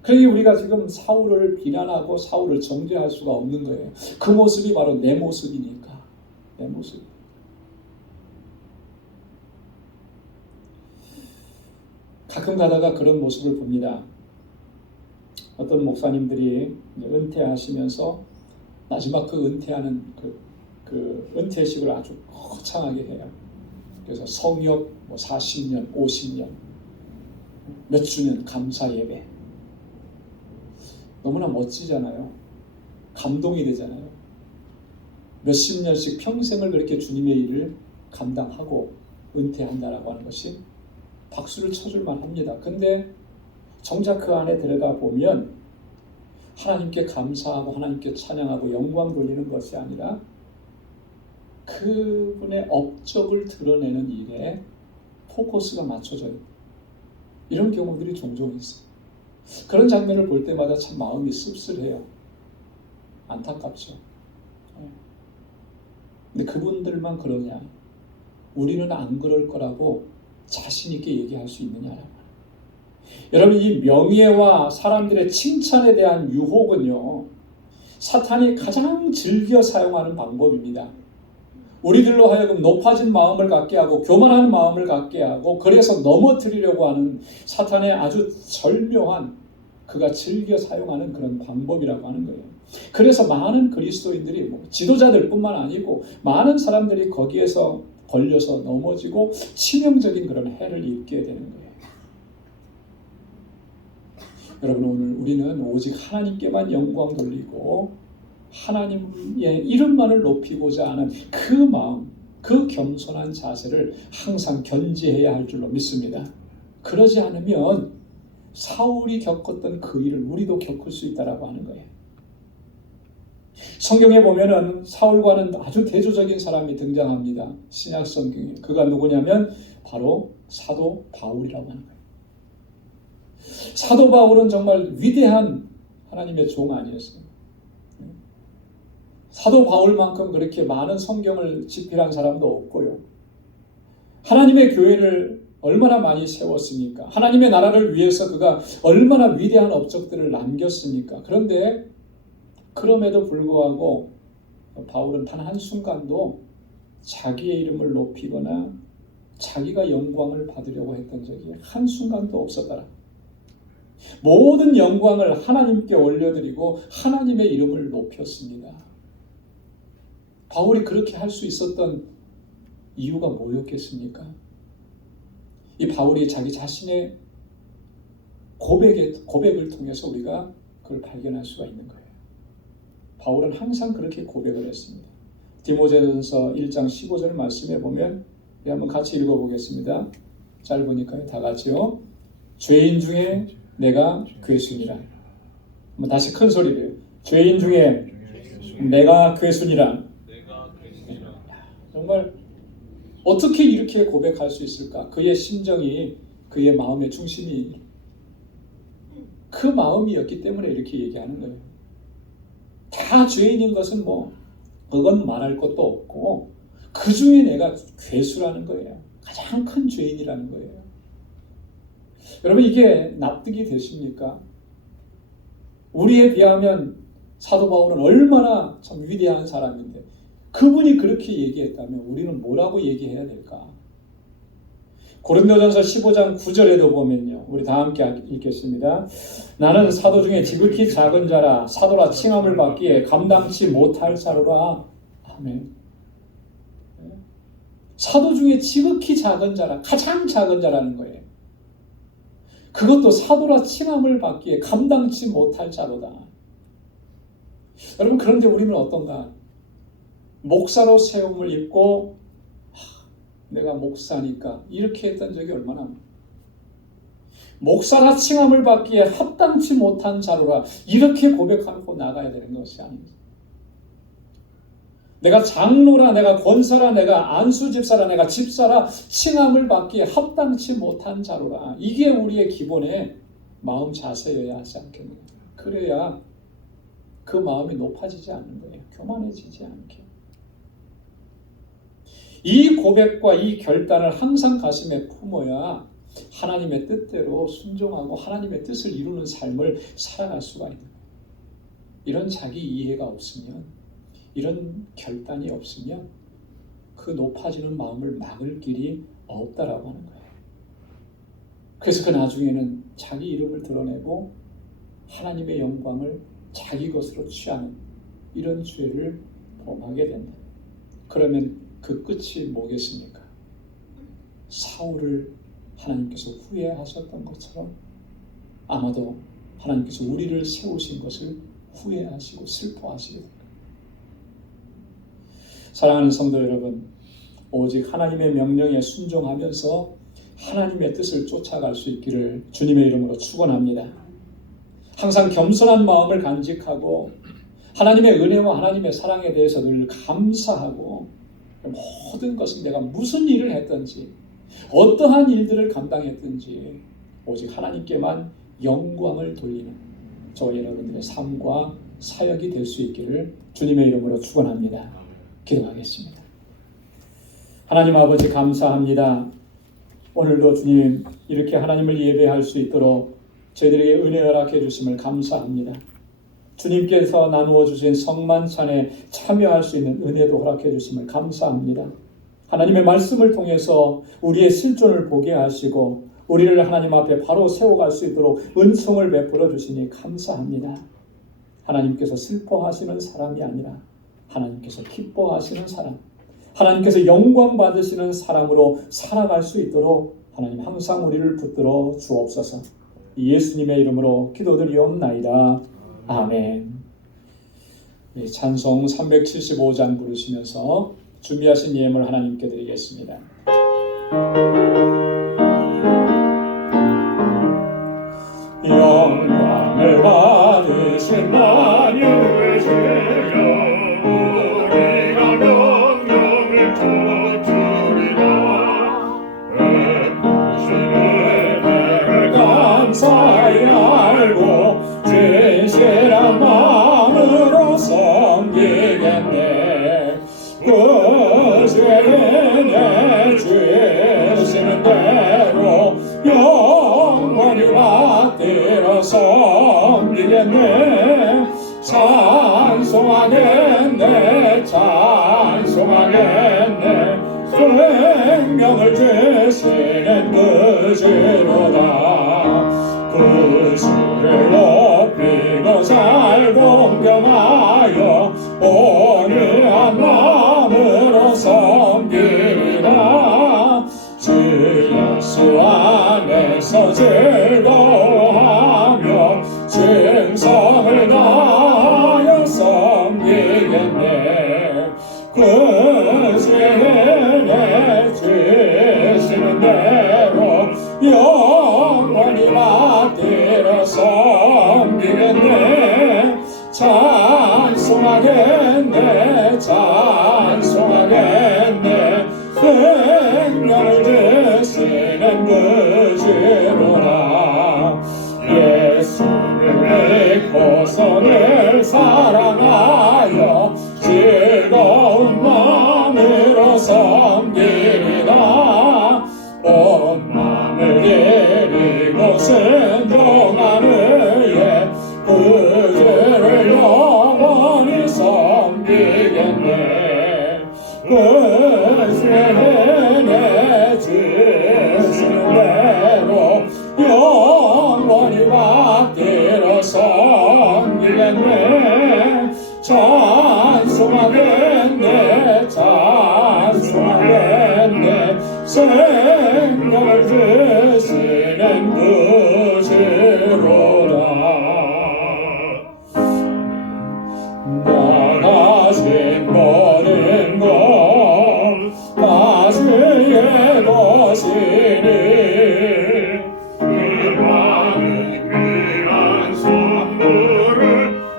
그러니 우리가 지금 사울을 비난하고 사울을 정죄할 수가 없는 거예요. 그 모습이 바로 내 모습이니까. 내 모습. 가끔 가다가 그런 모습을 봅니다. 어떤 목사님들이 은퇴하시면서 마지막 그 은퇴하는 그 은퇴식을 아주 거창하게 해요. 그래서 성역 40년, 50년, 몇 주년 감사 예배. 너무나 멋지잖아요. 감동이 되잖아요. 몇십 년씩 평생을 그렇게 주님의 일을 감당하고 은퇴한다라고 하는 것이 박수를 쳐줄만 합니다. 근데 정작 그 안에 들어가 보면 하나님께 감사하고 하나님께 찬양하고 영광 돌리는 것이 아니라 그분의 업적을 드러내는 일에 포커스가 맞춰져요. 이런 경우들이 종종 있어요. 그런 장면을 볼 때마다 참 마음이 씁쓸해요. 안타깝죠. 근데 그분들만 그러냐? 우리는 안 그럴 거라고 자신 있게 얘기할 수 있느냐? 여러분 이 명예와 사람들의 칭찬에 대한 유혹은요, 사탄이 가장 즐겨 사용하는 방법입니다. 우리들로 하여금 높아진 마음을 갖게 하고 교만한 마음을 갖게 하고 그래서 넘어뜨리려고 하는 사탄의 아주 절묘한 그가 즐겨 사용하는 그런 방법이라고 하는 거예요. 그래서 많은 그리스도인들이 지도자들뿐만 아니고 많은 사람들이 거기에서 걸려서 넘어지고 치명적인 그런 해를 입게 되는 거예요. 여러분, 오늘 우리는 오직 하나님께만 영광 돌리고 하나님의 이름만을 높이고자 하는 그 마음, 그 겸손한 자세를 항상 견지해야 할 줄로 믿습니다. 그러지 않으면 사울이 겪었던 그 일을 우리도 겪을 수 있다라고 하는 거예요. 성경에 보면은 사울과는 아주 대조적인 사람이 등장합니다. 신약 성경에. 그가 누구냐면 바로 사도 바울이라고 하는 거예요. 사도 바울은 정말 위대한 하나님의 종 아니었어요. 사도 바울만큼 그렇게 많은 성경을 집필한 사람도 없고요. 하나님의 교회를 얼마나 많이 세웠습니까? 하나님의 나라를 위해서 그가 얼마나 위대한 업적들을 남겼습니까? 그런데 그럼에도 불구하고 바울은 단 한순간도 자기의 이름을 높이거나 자기가 영광을 받으려고 했던 적이 한순간도 없었더라. 모든 영광을 하나님께 올려드리고 하나님의 이름을 높였습니다. 바울이 그렇게 할 수 있었던 이유가 뭐였겠습니까? 이 바울이 자기 자신의 고백을 통해서 우리가 그걸 발견할 수가 있는 거예요. 바울은 항상 그렇게 고백을 했습니다. 디모데전서 1장 15절 말씀에 보면 한번 같이 읽어보겠습니다. 짧으니까요. 다 같이요. 죄인 중에 내가 괴순이라. 한번 다시 큰 소리로 죄인 중에 내가 괴순이라. 정말 어떻게 이렇게 고백할 수 있을까? 그의 심정이, 그의 마음의 중심이 그 마음이었기 때문에 이렇게 얘기하는 거예요. 다 죄인인 것은 그건 말할 것도 없고 그 중에 내가 괴수라는 거예요. 가장 큰 죄인이라는 거예요. 여러분, 이게 납득이 되십니까? 우리에 비하면 사도 바울은 얼마나 참 위대한 사람인데 그분이 그렇게 얘기했다면 우리는 뭐라고 얘기해야 될까? 고린도전서 15장 9절에도 보면요. 우리 다 함께 읽겠습니다. 나는 사도 중에 지극히 작은 자라 사도라 칭함을 받기에 감당치 못할 자로라. 아멘. 사도 중에 지극히 작은 자라, 가장 작은 자라는 거예요. 그것도 사도라 칭함을 받기에 감당치 못할 자로다. 여러분, 그런데 우리는 어떤가? 목사로 세움을 입고 내가 목사니까 이렇게 했던 적이 얼마나 많아요. 목사라 칭함을 받기에 합당치 못한 자로라 이렇게 고백하고 나가야 되는 것이 아닙니다. 내가 장로라, 내가 권사라, 내가 안수집사라, 내가 집사라 칭함을 받기에 합당치 못한 자로라. 이게 우리의 기본의 마음 자세여야 하지 않겠느냐. 그래야 그 마음이 높아지지 않는 거예요. 교만해지지 않게. 이 고백과 이 결단을 항상 가슴에 품어야 하나님의 뜻대로 순종하고 하나님의 뜻을 이루는 삶을 살아갈 수가 있는 거예요. 이런 자기 이해가 없으면, 이런 결단이 없으면 그 높아지는 마음을 막을 길이 없다라고 하는 거예요. 그래서 그 나중에는 자기 이름을 드러내고 하나님의 영광을 자기 것으로 취하는 이런 죄를 범하게 된다. 그러면 그 끝이 뭐겠습니까? 사울을 하나님께서 후회하셨던 것처럼 아마도 하나님께서 우리를 세우신 것을 후회하시고 슬퍼하시게 됩니다. 사랑하는 성도 여러분, 오직 하나님의 명령에 순종하면서 하나님의 뜻을 쫓아갈 수 있기를 주님의 이름으로 축원합니다. 항상 겸손한 마음을 간직하고 하나님의 은혜와 하나님의 사랑에 대해서 늘 감사하고 모든 것은 내가 무슨 일을 했든지 어떠한 일들을 감당했든지 오직 하나님께만 영광을 돌리는 저와 여러분들의 삶과 사역이 될 수 있기를 주님의 이름으로 축원합니다. 기도하겠습니다. 하나님 아버지 감사합니다. 오늘도 주님 이렇게 하나님을 예배할 수 있도록 저희들에게 은혜 허락해 주심을 감사합니다. 주님께서 나누어 주신 성만찬에 참여할 수 있는 은혜도 허락해 주심을 감사합니다. 하나님의 말씀을 통해서 우리의 실존을 보게 하시고 우리를 하나님 앞에 바로 세워갈 수 있도록 은총을 베풀어 주시니 감사합니다. 하나님께서 슬퍼하시는 사람이 아니라 하나님께서 기뻐하시는 사람, 하나님께서 영광 받으시는 사람으로 살아갈 수 있도록 하나님 항상 우리를 붙들어 주옵소서. 예수님의 이름으로 기도드리옵나이다. 아멘. 찬송 375장 부르시면서 준비하신 예물 하나님께 드리겠습니다. 영광을 받으신 만유의 주여, 우리가 명령을 두드리라. 베푸신 은혜를 감사히 알고 진실한 마음으로 섬기겠네. 그 주의 은혜 주시는 대로 영원히 받들어 섬기겠네. 찬송하겠네, 찬송하겠네. 생명을 주시는 그 주로다. 그 주를 높이고 잘 공경하여 온유한 마음으로 섬기리라. 주 예수 안에서 즐거워하며 충성을 다하여 섬기겠네. 그 주의 은혜 주시는 대로 영원히 받들어 섬기겠네. 찬송하겠네, 찬송하겠네. 생명을 주시는 그 주로라. 예수를 믿고서 늘 사랑하여 즐거운 마음으로 섬기리라. 온 마음을 드리고 순종한 후에 그 주를 영원히 섬기겠네. 그 주의 은혜 주시는 대로 영원히 받들어 섬기겠네. 찬송하겠네, 찬송하겠네. 생명을 주시는 그 주로라. 나가신 모든 것 다 주의 것이니 그 많은 귀한 선물을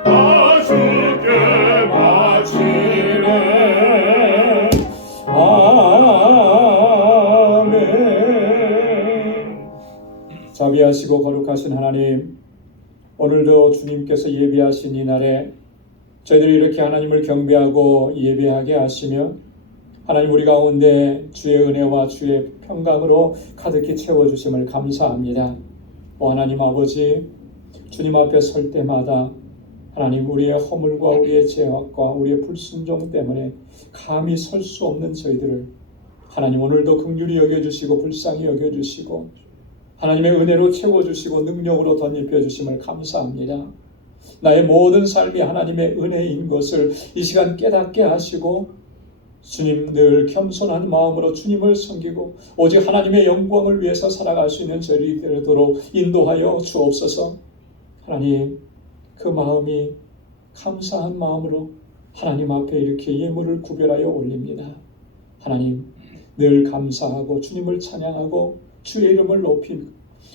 다 주께 바치네. 아멘. 자비하시고 거룩하신 하나님, 오늘도 주님께서 예배하신 이 날에 저희들이 이렇게 하나님을 경배하고 예배하게 하시며 하나님 우리 가운데 주의 은혜와 주의 평강으로 가득히 채워주심을 감사합니다. 하나님 아버지, 주님 앞에 설 때마다 하나님 우리의 허물과 우리의 죄악과 우리의 불순종 때문에 감히 설 수 없는 저희들을 하나님 오늘도 긍휼히 여겨주시고 불쌍히 여겨주시고 하나님의 은혜로 채워주시고 능력으로 덧입혀주심을 감사합니다. 나의 모든 삶이 하나님의 은혜인 것을 이 시간 깨닫게 하시고 주님 늘 겸손한 마음으로 주님을 섬기고 오직 하나님의 영광을 위해서 살아갈 수 있는 저희들이 되도록 인도하여 주옵소서. 하나님 그 마음이 감사한 마음으로 하나님 앞에 이렇게 예물을 구별하여 올립니다. 하나님 늘 감사하고 주님을 찬양하고 주의 이름을 높이고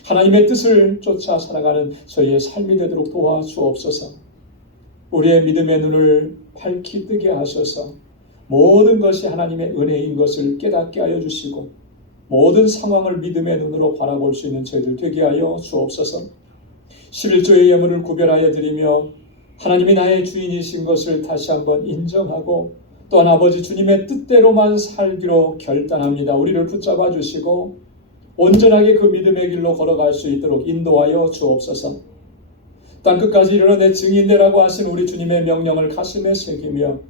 하나님의 뜻을 쫓아 살아가는 저희의 삶이 되도록 도와주옵소서. 우리의 믿음의 눈을 밝히 뜨게 하셔서 모든 것이 하나님의 은혜인 것을 깨닫게 하여 주시고 모든 상황을 믿음의 눈으로 바라볼 수 있는 저희들 되게 하여 주옵소서. 11조의 예물을 구별하여 드리며 하나님이 나의 주인이신 것을 다시 한번 인정하고 또한 아버지 주님의 뜻대로만 살기로 결단합니다. 우리를 붙잡아 주시고 온전하게 그 믿음의 길로 걸어갈 수 있도록 인도하여 주옵소서. 땅끝까지 이르러 내 증인되라고 하신 우리 주님의 명령을 가슴에 새기며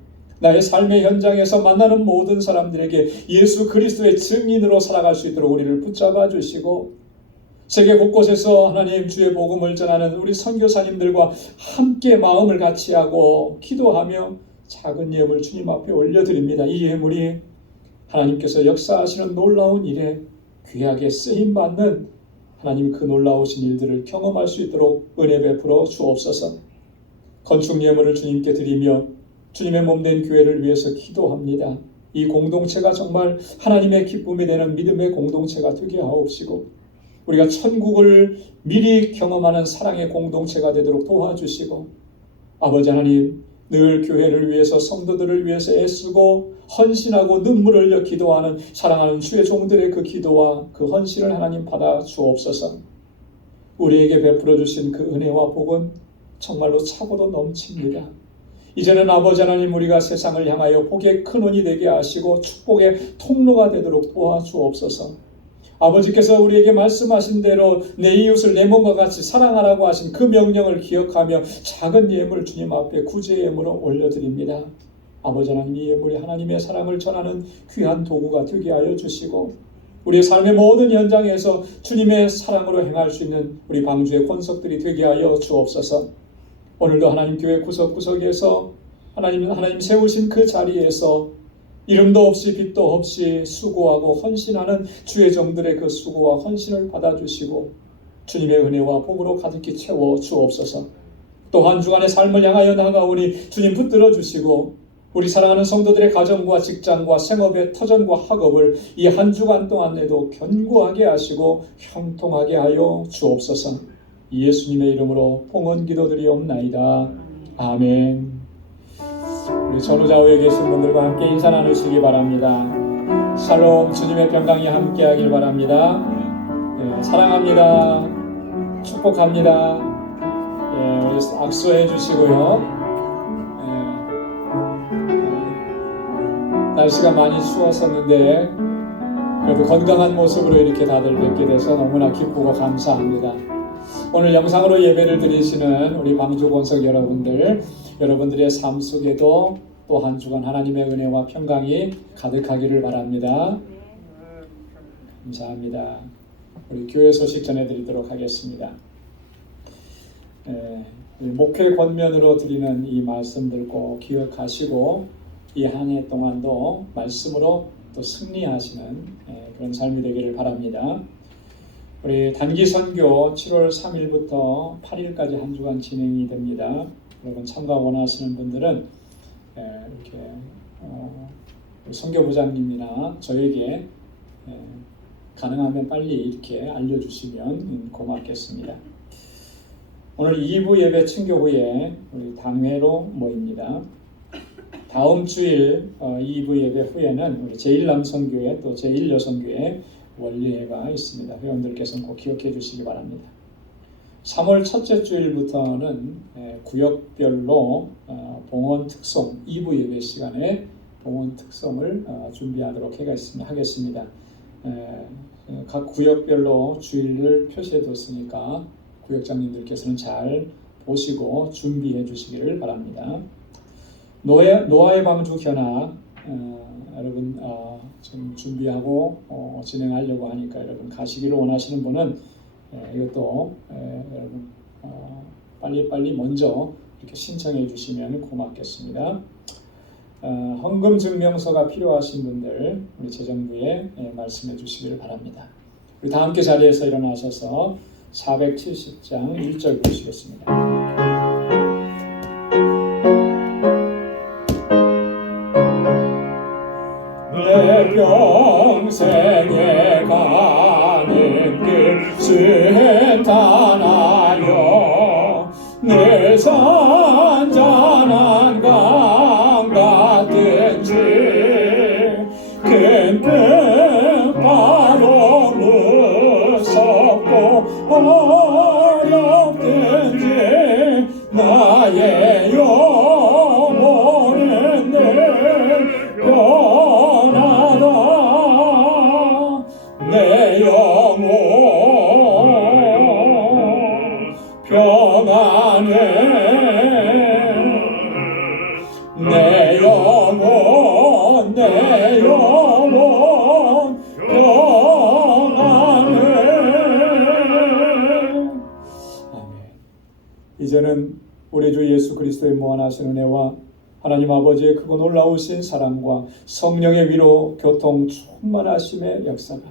나의 삶의 현장에서 만나는 모든 사람들에게 예수 그리스도의 증인으로 살아갈 수 있도록 우리를 붙잡아 주시고 세계 곳곳에서 하나님 주의 복음을 전하는 우리 선교사님들과 함께 마음을 같이하고 기도하며 작은 예물 주님 앞에 올려드립니다. 이 예물이 하나님께서 역사하시는 놀라운 일에 귀하게 쓰임받는 하나님 그 놀라우신 일들을 경험할 수 있도록 은혜 베풀어 주옵소서. 건축 예물을 주님께 드리며 주님의 몸된 교회를 위해서 기도합니다. 이 공동체가 정말 하나님의 기쁨이 되는 믿음의 공동체가 되게 하옵시고 우리가 천국을 미리 경험하는 사랑의 공동체가 되도록 도와주시고 아버지 하나님 늘 교회를 위해서 성도들을 위해서 애쓰고 헌신하고 눈물을 흘려 기도하는 사랑하는 주의 종들의 그 기도와 그 헌신을 하나님 받아 주옵소서. 우리에게 베풀어 주신 그 은혜와 복은 정말로 차고도 넘칩니다. 이제는 아버지 하나님 우리가 세상을 향하여 복의 근원이 되게 하시고 축복의 통로가 되도록 도와주옵소서. 아버지께서 우리에게 말씀하신 대로 내 이웃을 내 몸과 같이 사랑하라고 하신 그 명령을 기억하며 작은 예물 주님 앞에 구제 예물로 올려드립니다. 아버지 하나님 이 예물이 하나님의 사랑을 전하는 귀한 도구가 되게 하여 주시고 우리의 삶의 모든 현장에서 주님의 사랑으로 행할 수 있는 우리 방주의 권석들이 되게 하여 주옵소서. 오늘도 하나님 교회 구석구석에서 하나님 세우신 그 자리에서 이름도 없이 빛도 없이 수고하고 헌신하는 주의 종들의 그 수고와 헌신을 받아주시고 주님의 은혜와 복으로 가득히 채워 주옵소서. 또 한 주간의 삶을 향하여 나아가오니 주님 붙들어 주시고 우리 사랑하는 성도들의 가정과 직장과 생업의 터전과 학업을 이 한 주간 동안에도 견고하게 하시고 형통하게 하여 주옵소서. 예수님의 이름으로 봉헌 기도드리옵나이다. 아멘. 우리 전후좌우에 계신 분들과 함께 인사 나누시기 바랍니다. 샬롬, 주님의 평강이 함께하길 바랍니다. 사랑합니다. 축복합니다. 우리 악수해 주시고요. 날씨가 많이 추웠었는데 그래도 건강한 모습으로 이렇게 다들 뵙게 돼서 너무나 기쁘고 감사합니다. 오늘 영상으로 예배를 드리시는 우리 방주 권석 여러분들의 삶 속에도 또 한 주간 하나님의 은혜와 평강이 가득하기를 바랍니다. 감사합니다. 우리 교회 소식 전해드리도록 하겠습니다. 목회 권면으로 드리는 이 말씀들 꼭 기억하시고 이 한 해 동안도 말씀으로 또 승리하시는 그런 삶이 되기를 바랍니다. 우리 단기 선교 7월 3일부터 8일까지 한 주간 진행이 됩니다. 여러분 참가 원하시는 분들은 이렇게 선교부장님이나 저에게 가능하면 빨리 이렇게 알려주시면 고맙겠습니다. 오늘 2부 예배 친교 후에 우리 당회로 모입니다. 다음 주일 2부 예배 후에는 우리 제1남성교회 또 제1여성교회 원리회가 있습니다. 회원들께서는 꼭 기억해 주시기 바랍니다. 3월 첫째 주일부터는 구역별로 봉헌 특송 2부 예배 시간에 봉헌 특송을 준비하도록 하겠습니다. 각 구역별로 주일을 표시해 뒀으니까 구역장님들께서는 잘 보시고 준비해 주시기를 바랍니다. 노아의 방주 견학 여러분 지금 준비하고 진행하려고 하니까 여러분 가시기를 원하시는 분은 이것도 여러분 빨리 먼저 이렇게 신청해 주시면 고맙겠습니다. 헌금 증명서가 필요하신 분들 우리 재정부에 말씀해 주시기를 바랍니다. 우리 다 함께 자리에서 일어나셔서 470장 1절 보시겠습니다. 내 평생에 가는 길 순탄하여 내 잔잔한 강 같은지 큰 바로 무섭고 어렵든지 나의 영혼은 늘 변하다 내 영혼 충만하신 은혜와 하나님 아버지의 크고 놀라우신 사랑과 성령의 위로 교통 충만하심의 역사가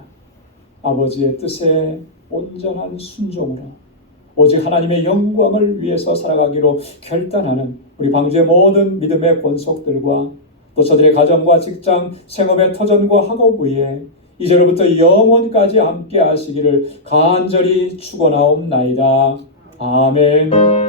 아버지의 뜻에 온전한 순종으로 오직 하나님의 영광을 위해서 살아가기로 결단하는 우리 방주의 모든 믿음의 권속들과 또 저들의 가정과 직장, 생업의 터전과 학업 위에 이제로부터 영원까지 함께 하시기를 간절히 축원하옵나이다. 아멘.